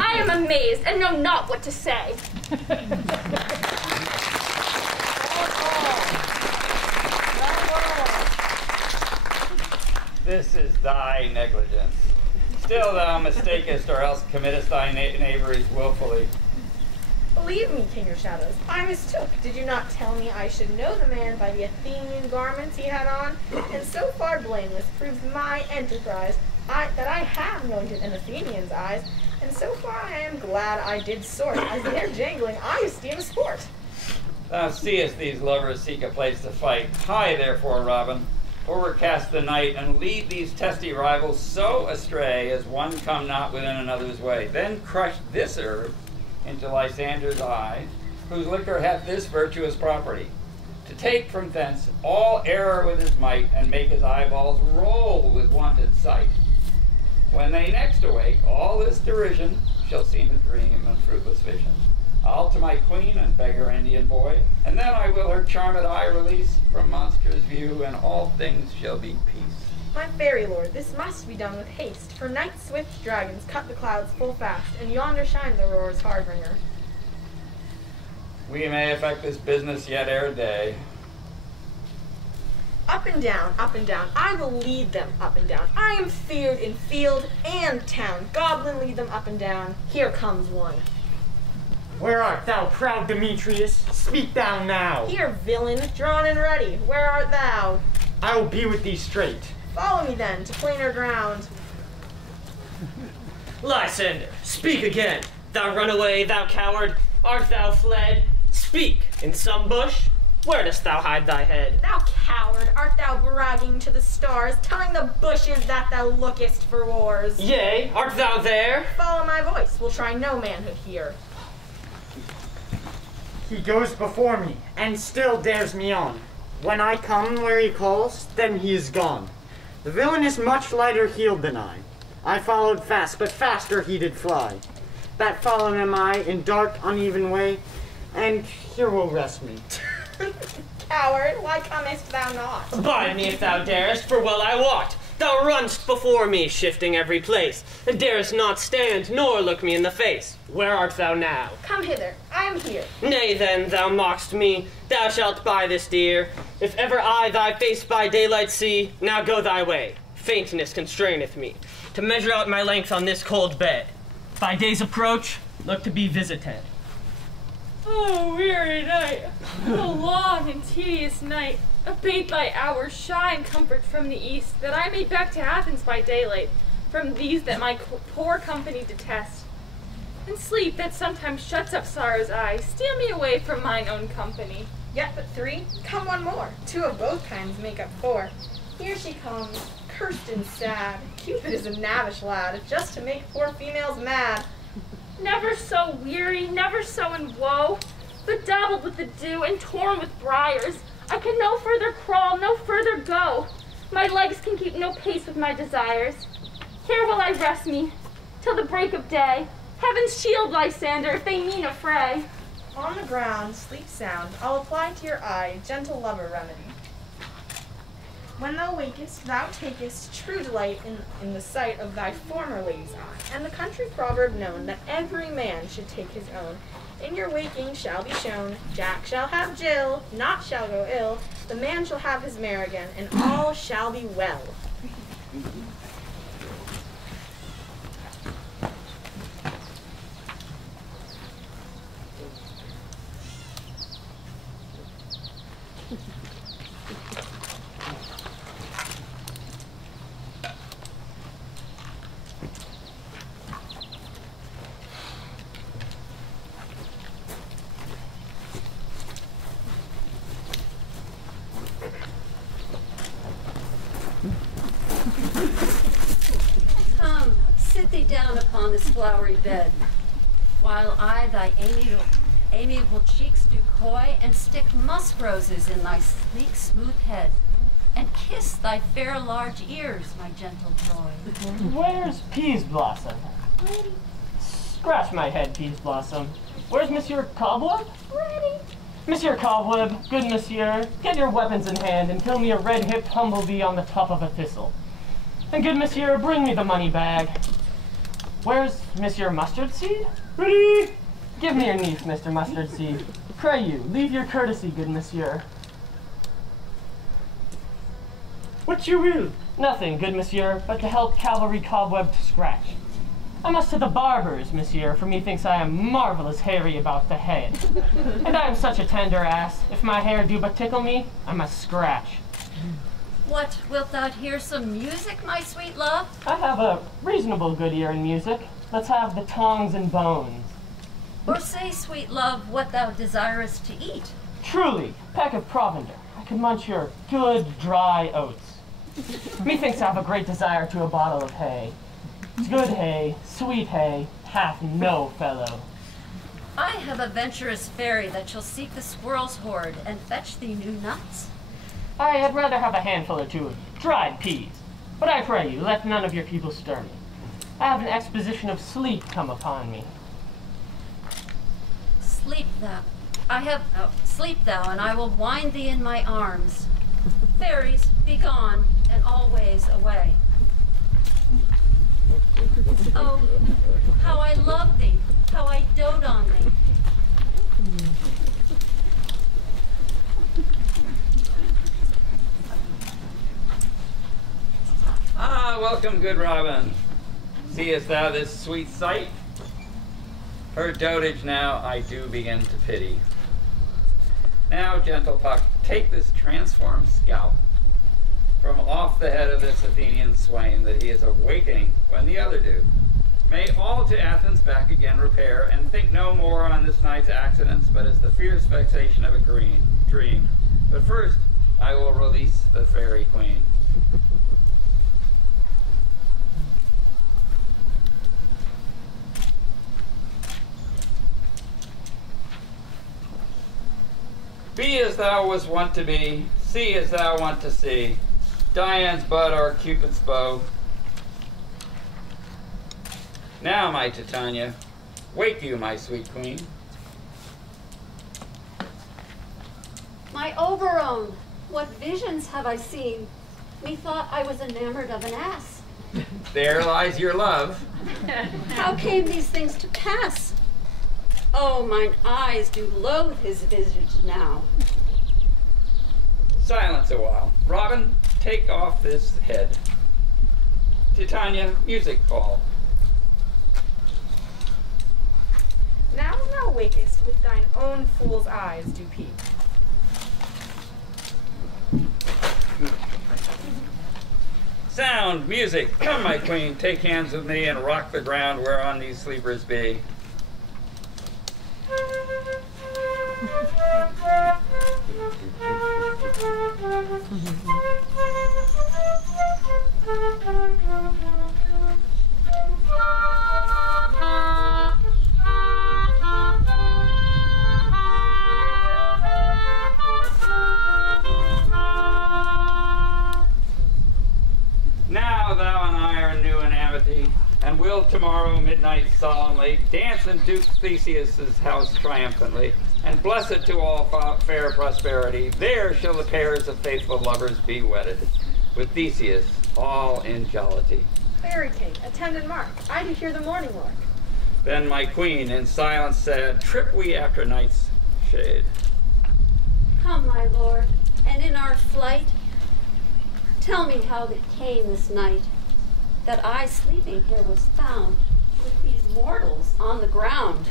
I am amazed and know not what to say. This is thy negligence. Still thou mistakest, or else committest thy knaveries willfully. Believe me, King of Shadows, I mistook. Did you not tell me I should know the man by the Athenian garments he had on? And so far blameless proves my enterprise, that I have anointed an Athenian's eyes, and so far I am glad I did sort, as their jangling I esteem a sport. Thou seest these lovers seek a place to fight. Hie therefore, Robin, overcast the night, and lead these testy rivals so astray as one come not within another's way. Then crush this herb into Lysander's eye, whose liquor hath this virtuous property, to take from thence all error with his might, and make his eyeballs roll with wonted sight. When they next awake, all this derision shall seem a dream and fruitless vision. I'll to my queen and beg her Indian boy, and then I will her charmed eye release from monster's view, and all things shall be peace. My fairy lord, this must be done with haste, for night's swift dragons cut the clouds full fast, and yonder shines Aurora's harbinger. We may effect this business yet ere day. Up and down, I will lead them up and down. I am feared in field and town. Goblin, lead them up and down. Here comes one. Where art thou, proud Demetrius? Speak thou now. Here, villain, drawn and ready. Where art thou? I will be with thee straight. Follow me then, to plainer ground. Lysander, speak again. Thou runaway, thou coward, art thou fled? Speak, in some bush? Where dost thou hide thy head? Thou coward, art thou bragging to the stars, telling the bushes that thou lookest for wars? Yea, art thou there? Follow my voice, we'll try no manhood here. He goes before me, and still dares me on. When I come where he calls, then he is gone. The villain is much lighter heeled than I. I followed fast, but faster he did fly. That followed am I in dark, uneven way, and here will rest me. Coward, why comest thou not? Abide me if thou darest, for well I wot. Thou runn'st before me, shifting every place, and darest not stand, nor look me in the face. Where art thou now? Come hither, I am here. Nay then, thou mock'st me, thou shalt buy this dear. If ever I thy face by daylight see, now go thy way. Faintness constraineth me, to measure out my length on this cold bed. By day's approach, look to be visited. Oh, weary night, a long and tedious night. Abate thy hours, shine comfort from the east, that I may back to Athens by daylight, from these that my poor company detest. And sleep that sometimes shuts up sorrow's eyes, steal me away from mine own company. Yet but 3? Come one more. 2 of both kinds make up 4. Here she comes, cursed and sad. Cupid is a knavish lad, just to make poor females mad. Never so weary, never so in woe, bedabbled with the dew and torn with briars. I can no further crawl, no further go. My legs can keep no pace with my desires. Here will I rest me, till the break of day. Heaven's shield, Lysander, if they mean a fray. On the ground, sleep sound, I'll apply to your eye, gentle lover remedy. When thou wakest, thou takest true delight in the sight of thy former lady's eye, and the country proverb known that every man should take his own. In your waking shall be shown, Jack shall have Jill, naught shall go ill, the man shall have his mare again, and all shall be well. Come, sit thee down upon this flowery bed, while I thy amiable cheeks do coy, and stick musk roses in thy sleek smooth head, and kiss thy fair large ears, my gentle joy. Where's Peas Blossom? Ready, Scratch my head, Peas Blossom. Where's Monsieur Cobweb? ready. Monsieur Cobweb, good monsieur, get your weapons in hand and kill me a red-hipped humblebee on the top of a thistle. And good monsieur, bring me the money bag. Where's Monsieur Mustard Seed? Ready? Give me your niece, Mr. Mustard Seed. Pray you, leave your courtesy, good monsieur. What you will? Nothing, good monsieur, but to help cavalry Cobweb to scratch. I must to the barber's, monsieur, for methinks I am marvelous hairy about the head. And I am such a tender ass, if my hair do but tickle me, I must scratch. What, wilt thou hear some music, my sweet love? I have a reasonable good ear in music. Let's have the tongs and bones. Or say, sweet love, what thou desirest to eat. Truly, peck of provender, I could munch your good, dry oats. Methinks I have a great desire to a bottle of hay. Good hay, sweet hay, hath no fellow. I have a venturous fairy that shall seek the squirrel's hoard and fetch thee new nuts. I had rather have a handful or 2 of dried peas. But I pray you, let none of your people stir me. I have an exposition of sleep come upon me. Sleep thou. Sleep thou, and I will wind thee in my arms. Fairies, be gone, and always away. Oh, how I love thee, how I dote on thee. Ah, welcome, good Robin. Seest thou this sweet sight? Her dotage now I do begin to pity. Now, gentle Puck, take this transformed scalp from off the head of this Athenian swain, that he is awakening when the other do. May all to Athens back again repair, and think no more on this night's accidents, but as the fierce vexation of a dream. But first, I will release the fairy queen. Be as thou wast wont to be, see as thou want to see. Dian's bud or Cupid's bow. Now, my Titania, wake you, my sweet queen. My Oberon, what visions have I seen? Methought I was enamored of an ass. There lies your love. How came these things to pass? Oh, mine eyes do loathe his visage now. Silence a while. Robin, take off this head. Titania, music call. Now thou wakest with thine own fool's eyes do peep. Sound, music, come my queen, take hands with me and rock the ground whereon these sleepers be. Now thou and I are new in amity, and will tomorrow midnight solemnly dance in Duke Theseus's house triumphantly, and blessed to all fair prosperity, there shall the pairs of faithful lovers be wedded, with Theseus all in jollity. Fairy King, attend and mark. I do hear the morning lark. Then my queen in silence said, trip we after night's shade. Come, my lord, and in our flight, tell me how it came this night that I sleeping here was found with these mortals on the ground.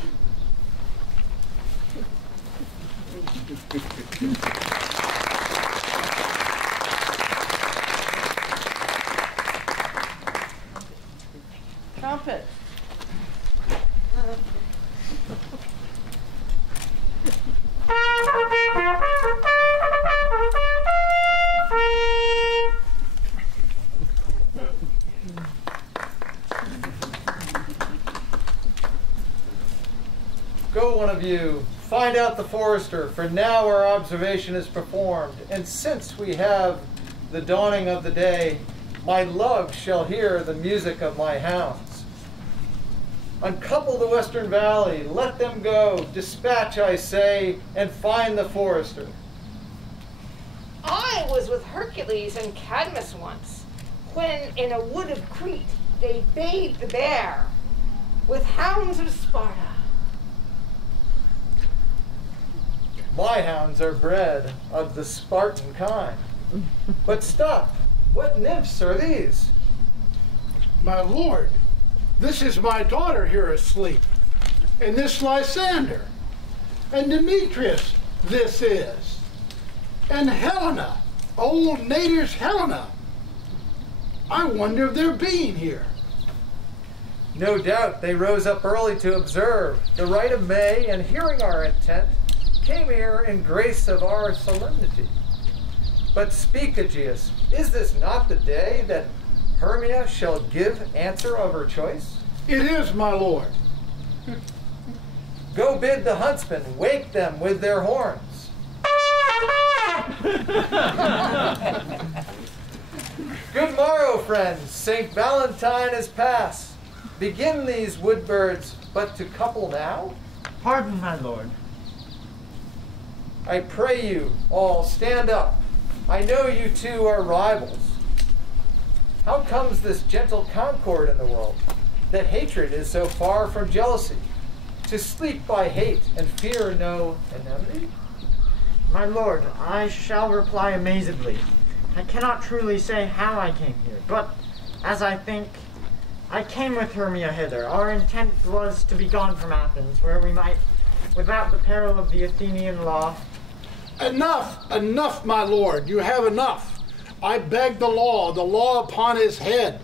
Trumpet. Go, one of you, find out the forester, for now our observation is performed, and since we have the dawning of the day, my love shall hear the music of my hounds. Uncouple the western valley, let them go, dispatch, I say, and find the forester. I was with Hercules and Cadmus once, when in a wood of Crete they bayed the bear with hounds of Sparta. My hounds are bred of the Spartan kind. But stop, what nymphs are these? My lord, this is my daughter here asleep, and this Lysander, and Demetrius this is, and Helena, old Nader's Helena. I wonder of their being here. No doubt they rose up early to observe the rite of May, and hearing our intent, came here in grace of our solemnity. But speak, Aegeus, is this not the day that Hermia shall give answer of her choice? It is, my lord. Go bid the huntsmen wake them with their horns. Good morrow, friends. St. Valentine is past. Begin these wood birds but to couple now? Pardon, my lord. I pray you all stand up. I know you two are rivals. How comes this gentle concord in the world, that hatred is so far from jealousy, to sleep by hate and fear no enmity? My lord, I shall reply amazedly. I cannot truly say how I came here, but as I think, I came with Hermia hither. Our intent was to be gone from Athens, where we might, without the peril of the Athenian law. Enough, enough, my lord, you have enough. I beg the law upon his head.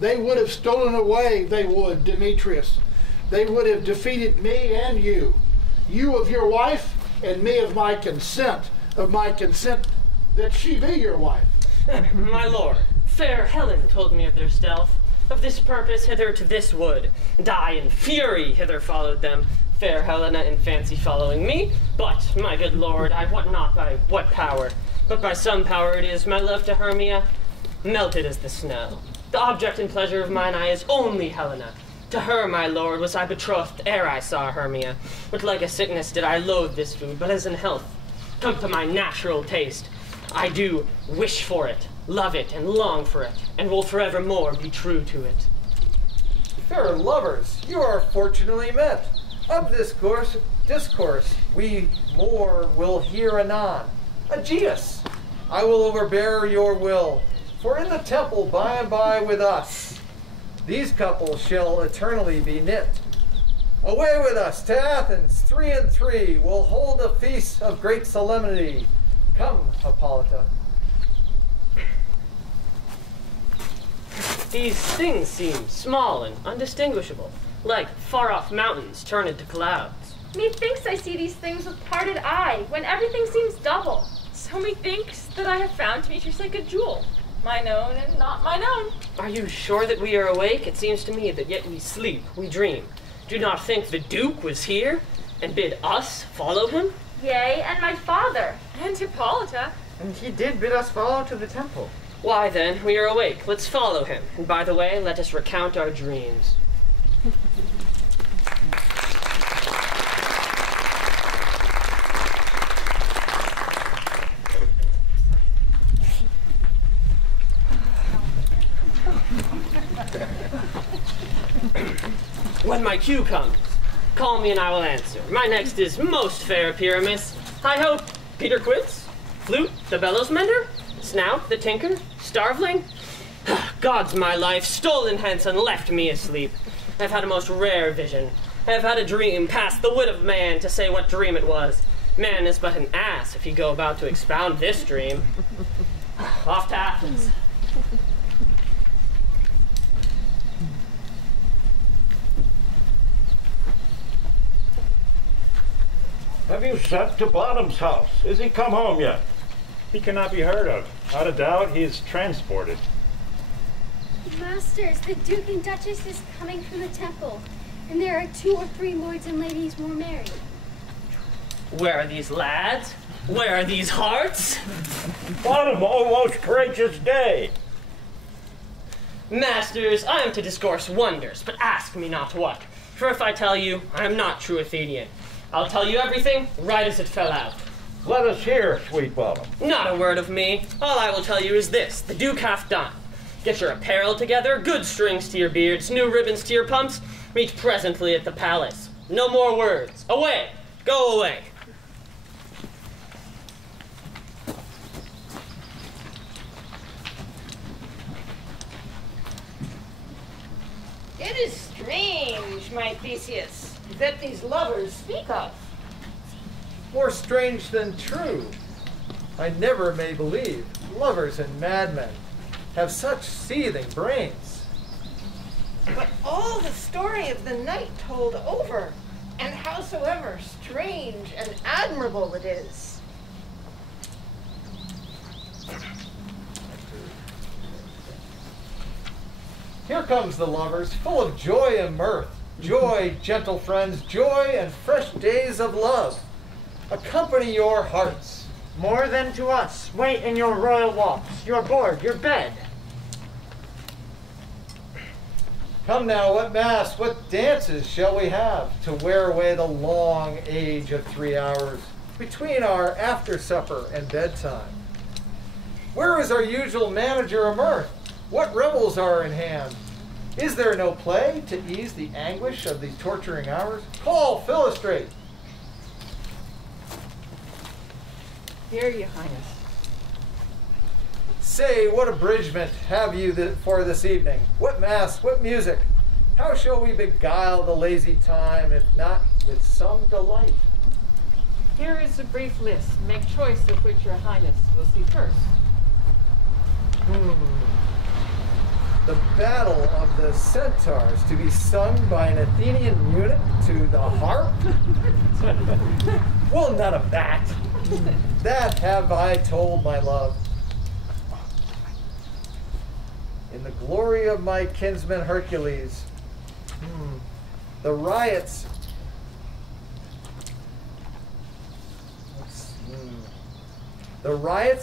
They would have stolen away, they would, Demetrius. They would have defeated me and you. You of your wife, and me of my consent that she be your wife. My lord, fair Helen told me of their stealth, of this purpose hither to this wood, and I in fury hither followed them, fair Helena in fancy following me, but, my good lord, I wot not by what power, but by some power it is, my love to Hermia, melted as the snow. The object and pleasure of mine eye is only Helena. To her, my lord, was I betrothed ere I saw Hermia, but like a sickness did I loathe this food, but as in health, come to my natural taste, I do wish for it, love it, and long for it, and will forevermore be true to it. Fair lovers, you are fortunately met. Of this discourse we more will hear anon. Aegeus, I will overbear your will, for in the temple by and by with us, these couples shall eternally be knit. Away with us to Athens, 3 and 3, we'll hold a feast of great solemnity. Come, Hippolyta. These things seem small and undistinguishable, like far-off mountains turned into clouds. Methinks I see these things with parted eye, when everything seems double. So methinks that I have found Demetrius like a jewel, mine own and not mine own. Are you sure that we are awake? It seems to me that yet we sleep, we dream. Do not think the Duke was here, and bid us follow him? Yea, and my father. And Hippolyta. And he did bid us follow to the temple. Why then, we are awake. Let's follow him. And by the way, let us recount our dreams. When my cue comes, call me and I will answer. My next is most fair Pyramus. I hope Peter Quits, Flute, the bellows mender, Snout, the tinker, Starveling. God's my life, stolen hence and left me asleep. I've had a most rare vision. I have had a dream past the wit of man to say what dream it was. Man is but an ass if he go about to expound this dream. Off to Athens. Have you sent to Bottom's house? Is he come home yet? He cannot be heard of. Without a doubt, he is transported. Masters, the Duke and Duchess is coming from the temple, and there are 2 or 3 lords and ladies more merry. Where are these lads? Where are these hearts? Bottom, O most gracious day! Masters, I am to discourse wonders, but ask me not what. For if I tell you, I am not true Athenian. I'll tell you everything right as it fell out. Let us hear, sweet Bottom. Not a word of me. All I will tell you is this, the Duke hath done. Get your apparel together, good strings to your beards, new ribbons to your pumps. Meet presently at the palace. No more words. Away! Go away! It is strange, my Theseus, that these lovers speak of. More strange than true. I never may believe lovers and madmen have such seething brains. But all the story of the night told over, and howsoever strange and admirable it is. Here comes the lovers, full of joy and mirth. Joy, gentle friends, joy and fresh days of love. Accompany your hearts. More than to us, wait in your royal walks, your board, your bed. Come now, what masks, what dances shall we have to wear away the long age of 3 hours between our after supper and bedtime? Where is our usual manager of mirth? What revels are in hand? Is there no play to ease the anguish of these torturing hours? Call Philostrate. Here, your highness. Say, what abridgment have you for this evening? What mass, what music? How shall we beguile the lazy time, if not with some delight? Here is a brief list. Make choice of which your highness will see first. The battle of the centaurs to be sung by an Athenian eunuch to the harp? Well, none of that. That have I told my love. In the glory of my kinsman Hercules, the riots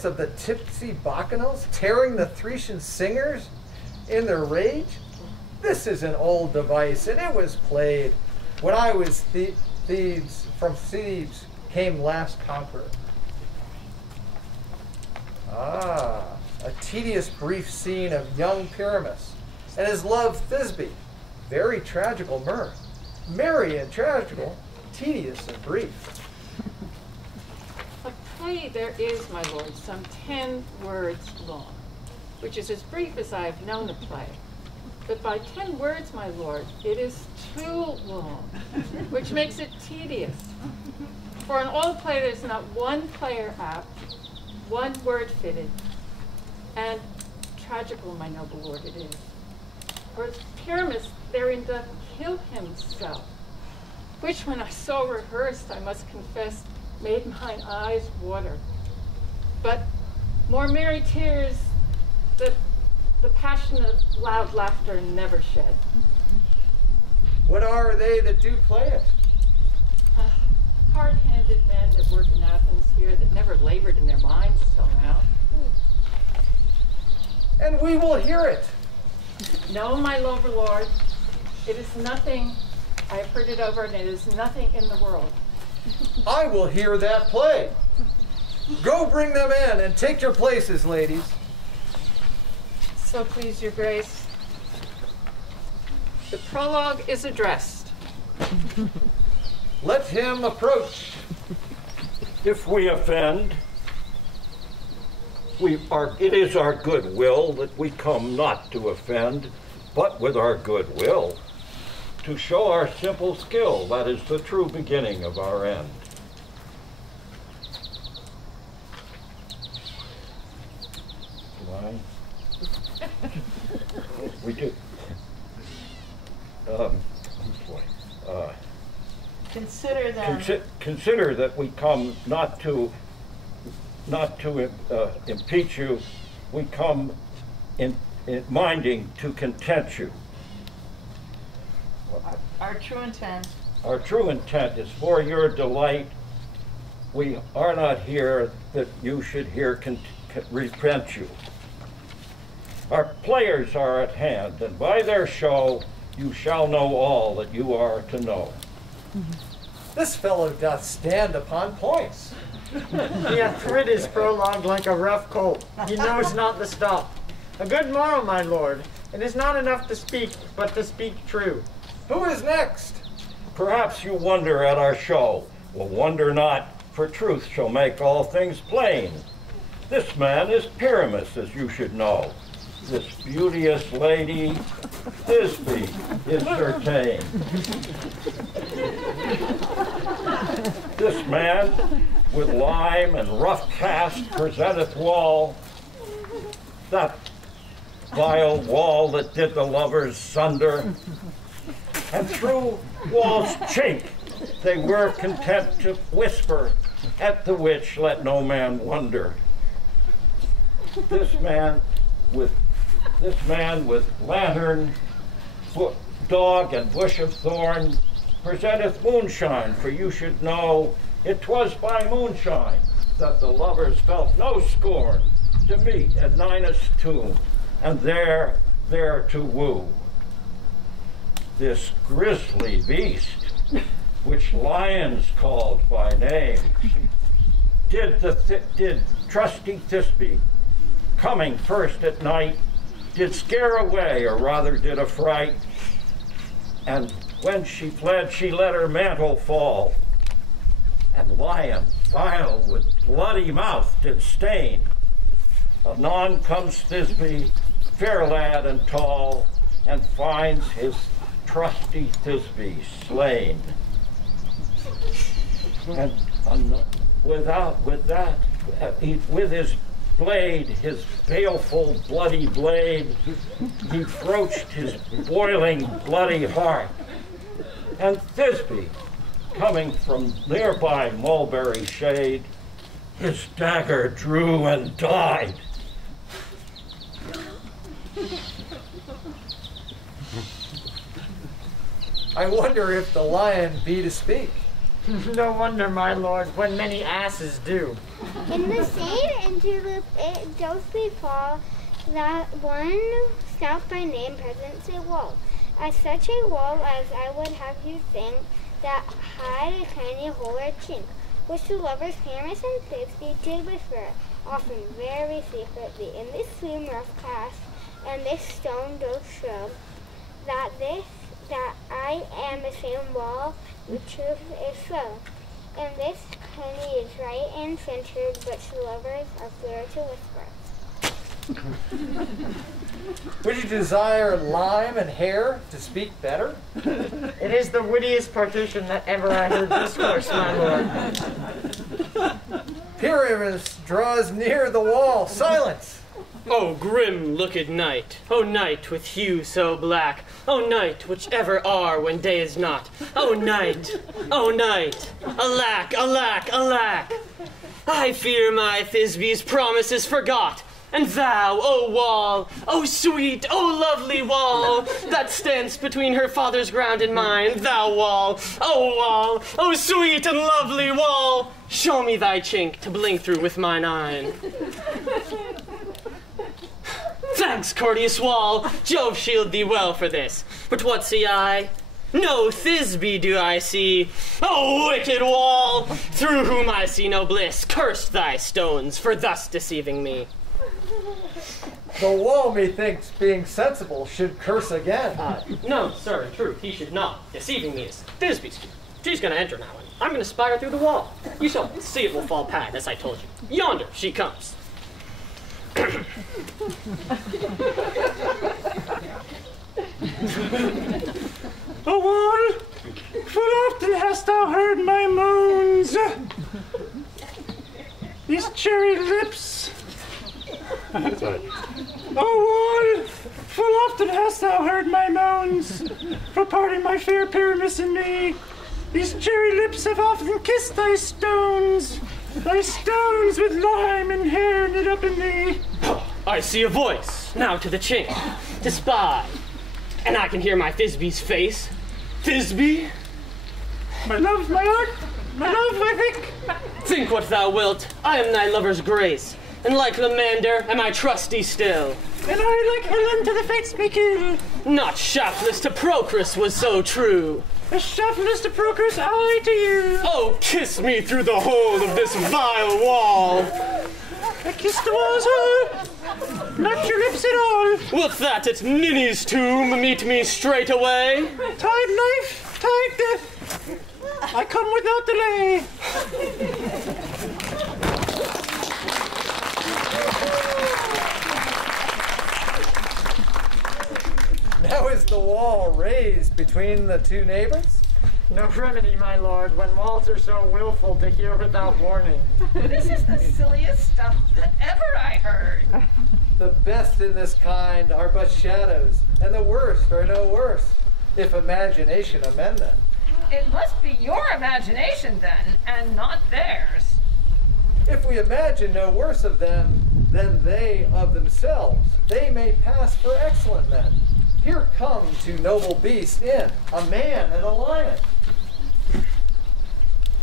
of the tipsy bacchanals tearing the Thracian singers in their rage? This is an old device, and it was played when I was from Thebes came last conqueror. A tedious brief scene of young Pyramus and his love Thisbe. Very tragical mirth. Merry and tragical, tedious and brief. A play there is, my lord, some 10 words long, which is as brief as I have known a play. But by 10 words, my lord, it is too long, which makes it tedious. For in all play, there's not one player apt, one word fitted, and tragical, my noble lord, it is. or Pyramus therein doth kill himself, which when I so rehearsed, I must confess, made mine eyes water. But more merry tears that the passionate loud laughter never shed. What are they that do play it? Hard-handed men that work in Athens here that never labored in their minds till now. And we will hear it. No, my Lord, it is nothing. I have heard it over, and it is nothing in the world. I will hear that play. Go bring them in and take your places, ladies. So please, your grace. The prologue is addressed. Let him approach. If we offend, it is our good will that we come not to offend, but with our good will, to show our simple skill. That is the true beginning of our end. Why? We do. Consider them. Consider that we come not to impeach you. We come in minding to content you. Our true intent. Our true intent is for your delight. We are not here that you should hear repent you. Our players are at hand, and by their show you shall know all that you are to know. This fellow doth stand upon points. He hath rid his prologue like a rough colt. He knows not the stop. A good morrow, my lord. It is not enough to speak, but to speak true. Who is next? Perhaps you wonder at our show. Well, wonder not, for truth shall make all things plain. This man is Pyramus, as you should know. This beauteous lady, Thisbe, is certain. This man, with lime and rough cast, presenteth wall, that vile wall that did the lovers sunder, and through wall's chink they were content to whisper, at the which let no man wonder. This man with lantern, dog, and bush of thorn presenteth moonshine, for you should know it 'twas by moonshine that the lovers felt no scorn to meet at Ninus' tomb, and there to woo. This grisly beast, which lions called by name, did trusty Thisbe, coming first at night, did scare away, or rather did affright, and when she fled, she let her mantle fall, and lion, vile with bloody mouth, did stain. Anon comes Thisbe, fair lad and tall, and finds his trusty Thisbe slain. And with his blade, his baleful bloody blade, he broached his boiling bloody heart. And Thisbe, coming from nearby mulberry shade, his dagger drew and died. I wonder if the lion be to speak. No wonder, my lord, when many asses do. In the same interlude, it does befall that one stout by name presents a wall, as such a wall as I would have you think, that had a tiny hole or chink, which the lovers Pyramus and Thisbe did whisper, often very secretly, in this loom rough cast, and this stone doth show, that I am the same wall, the truth is so. And this penny is right and centered, but the lovers are clear to whisper. Would you desire lime and hair to speak better? It is the wittiest partition that ever I heard discourse, my lord. Pyramus draws near the wall. Silence! O grim looked night, O night with hue so black, O night which ever are when day is not, O night, alack, alack, alack. I fear my Thisbe's promise is forgot, and thou, O wall, O sweet, O lovely wall, that stands between her father's ground and mine, thou wall, O sweet and lovely wall, show me thy chink to blink through with mine eye. Thanks, courteous wall, Jove shield thee well for this, but what see I? No Thisbe do I see, O wicked wall, through whom I see no bliss, curse thy stones for thus deceiving me. The wall, methinks, being sensible, should curse again. No, sir, in truth, he should not. Deceiving me is Thisbe's. She's gonna enter now, and I'm gonna spy her through the wall. You shall see it will fall pat, as I told you. Yonder she comes. O wall, full often hast thou heard my moans. These cherry lips. O wall, full often hast thou heard my moans, for parting my fair Pyramus and me. These cherry lips have often kissed thy stones with lime and hair knit up in thee. I see a voice, now to the chink, to spy, and I can hear my Thisbe's face. Thisbe? My love, my heart, my love, I think. Think what thou wilt, I am thy lover's grace, and like Lamander am I trusty still. And I like Helen to the fates may kill. Not shaftless to Procris was so true. A shaftless to Procris, I to you. Oh, kiss me through the hole of this vile wall. I kiss the walls whole, not your lips at all. Wilt that at Ninny's tomb meet me straight away? Tide life, tide death, I come without delay. Now is the wall raised between the two neighbors? No remedy, my lord, when walls are so willful to hear without warning. This is the silliest stuff that ever I heard. The best in this kind are but shadows, and the worst are no worse, if imagination amend them. It must be your imagination then, and not theirs. If we imagine no worse of them than they of themselves, they may pass for excellent men. Here come two noble beasts in, a man and a lion.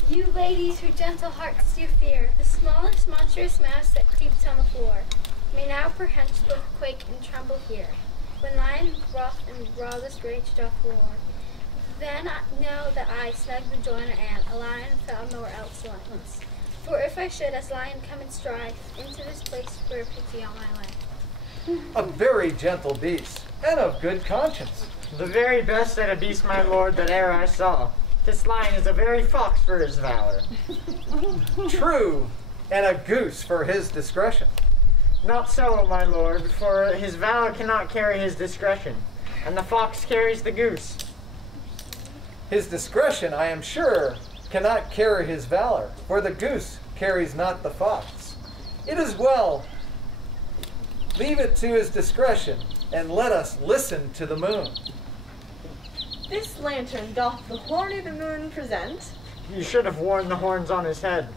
You ladies whose gentle hearts do fear, the smallest monstrous mouse that creeps on the floor, may now perchance both quake and tremble here, when lion wrath and rawest rage doth roar. Then I know that I, snug the joiner am, a lion fell nor else once. For if I should as lion come and strive, into this place were pity on my life. A very gentle beast, and of good conscience. The very best at a beast, my lord, that e'er I saw. This lion is a very fox for his valor. True, and a goose for his discretion. Not so, my lord, for his valor cannot carry his discretion, and the fox carries the goose. His discretion, I am sure, cannot carry his valor, for the goose carries not the fox. It is well. Leave it to his discretion, and let us listen to the moon. This lantern doth the horn of the moon present. You should have worn the horns on his head.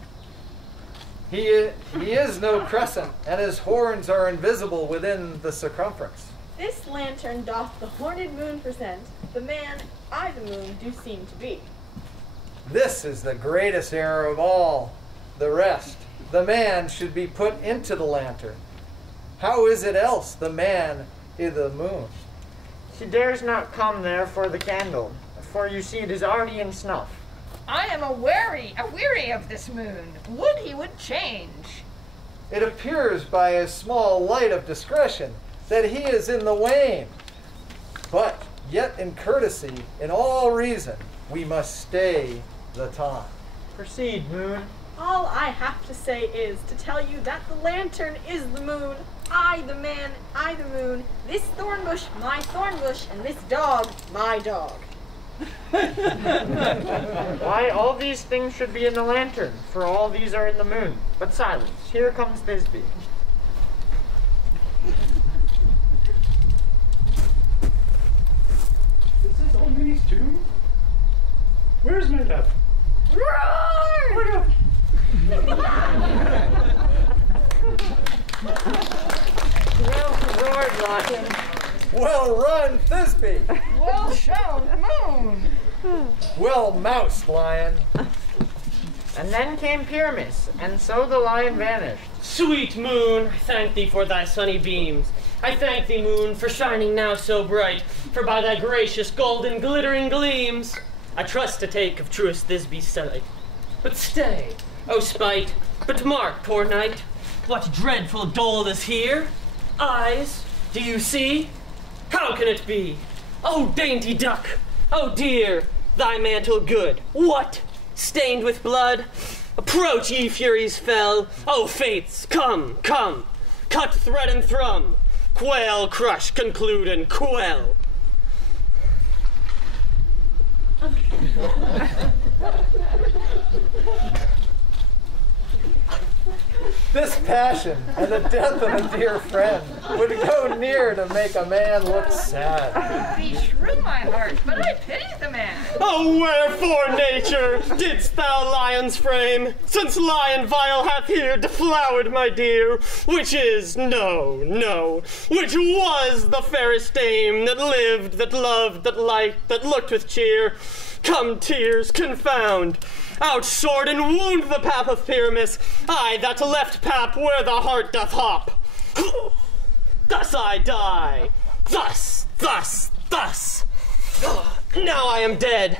He is no crescent, and his horns are invisible within the circumference. This lantern doth the horned moon present. The man, I the moon, do seem to be. This is the greatest error of all the rest. The man should be put into the lantern. How is it else the man is the moon? She dares not come there for the candle, for you see it is already in snuff. I am weary of this moon. Would he would change. It appears by his small light of discretion that he is in the wane. But yet in courtesy, in all reason, we must stay the time. Proceed, moon. All I have to say is to tell you that the lantern is the moon. I the man, I the moon, this thorn bush, my thorn bush, and this dog, my dog. Why, all these things should be in the lantern, for all these are in the moon. But silence, here comes Thisbe. Moon's tomb? Where's my love? Roar! Well roared, Lion. Well run, Thisbe. Well shown, Moon. Well moused, Lion. And then came Pyramus, and so the lion vanished. Sweet moon, I thank thee for thy sunny beams. I thank thee, moon, for shining now so bright, for by thy gracious golden glittering gleams, I trust to take of truest Thisbe's sight. But stay, O spite, but mark, poor knight, what dreadful dole is here? Eyes, do you see? How can it be? O dainty duck, O dear, thy mantle good, what? Stained with blood? Approach, ye furies fell. O fates, come, come. Cut thread and thrum. Quail, crush, conclude, and quell. This passion and the death of a dear friend would go near to make a man look sad. Beshrew my heart, but I pity the man. Oh, wherefore, nature, didst thou lions frame, since lion vile hath here deflowered my dear, which is, no, which was the fairest dame that lived, that loved, that liked, that looked with cheer. Come, tears, confound, out sword and wound the pap of Pyramus, I that left pap where the heart doth hop. Thus I die, thus. Now I am dead,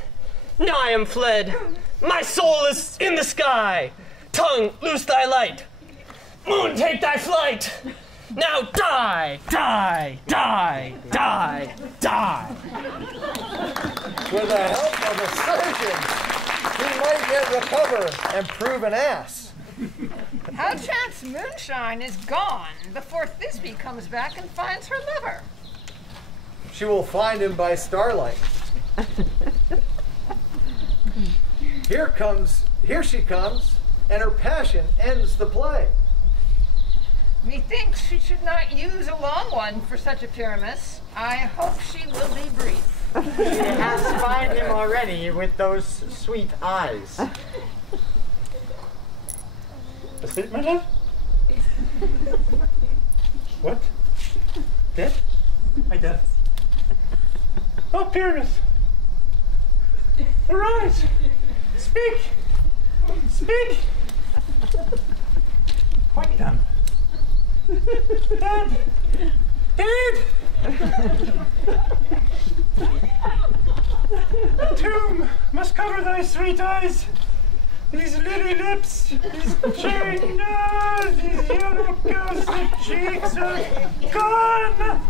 now I am fled, my soul is in the sky. Tongue, loose thy light, moon, take thy flight. Now die. With the help of a surgeon, he might yet recover and prove an ass. How chance Moonshine is gone before Thisbe comes back and finds her lover? She will find him by starlight. Here she comes, and her passion ends the play. Methinks she should not use a long one for such a Pyramus. I hope she will be brief. She has spied him already with those sweet eyes. Asleep, my love? What? Dead? I dead. Oh, Pyramus! Arise! Speak! Quiet down. Dead! The tomb must cover thy sweet eyes, these lily lips, these cherry nose, these yellow ghostly cheeks are gone!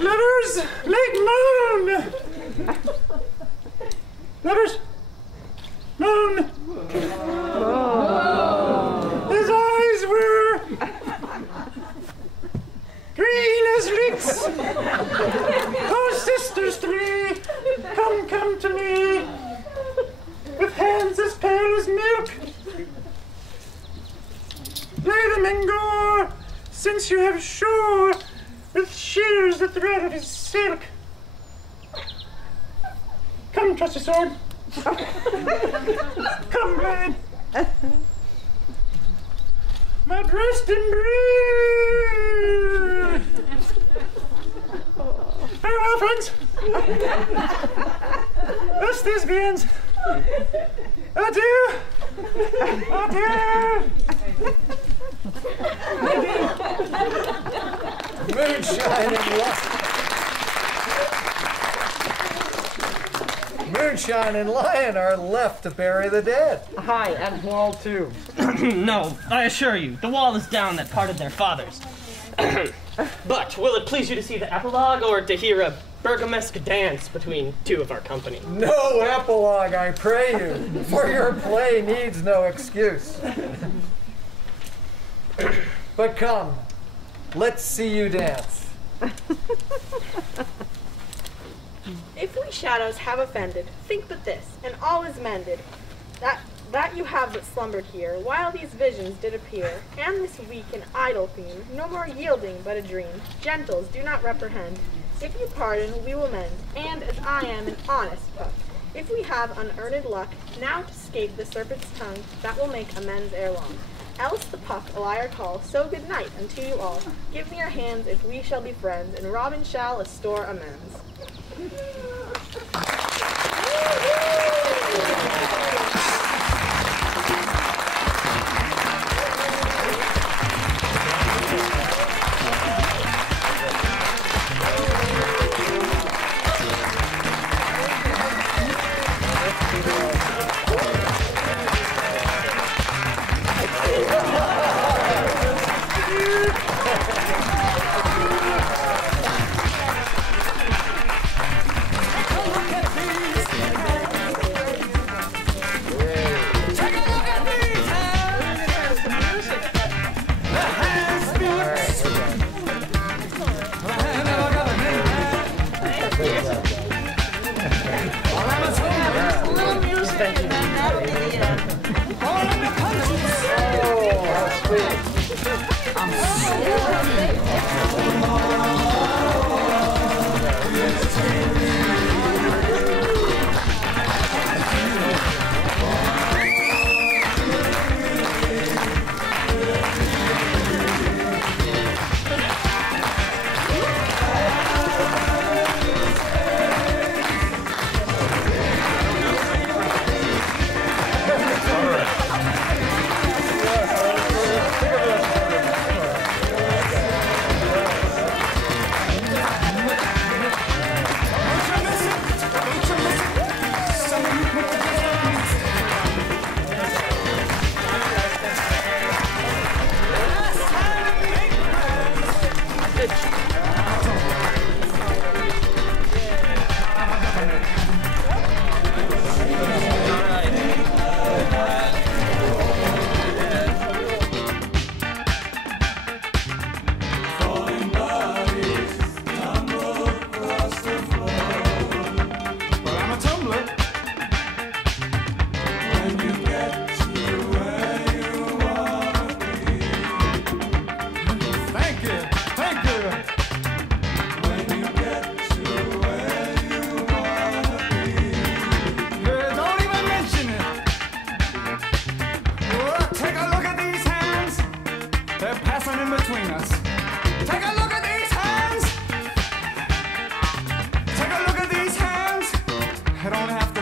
Lovers, like moon! Lovers, moon! His eyes were green as licks. Oh, sisters three, come to me, with hands as pale as milk. Lay them in gore, since you have shore, with shears that thread of his silk. Come, trusty sword. Come, blade. My breast and breathe. Farewell, friends. Thus this begins. Adieu. Moonshine and Lion are left to bury the dead. Aye, and Wall too. No, I assure you, the wall is down that parted their fathers. But will it please you to see the epilogue, or to hear a burgamesque dance between two of our company? No epilogue, I pray you, for your play needs no excuse. But come, let's see you dance. If we shadows have offended, think but this, and all is mended. That that you have but slumbered here, while these visions did appear, and this weak and idle theme, no more yielding but a dream. Gentles, do not reprehend. If you pardon, we will mend, and as I am an honest puck, if we have unearned luck, now to scape the serpent's tongue, that will make amends ere long. Else the puck a liar call, so good night unto you all. Give me your hands if we shall be friends, and Robin shall a store amends.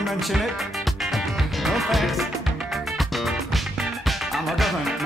Mention it. No thanks. I'm a governor.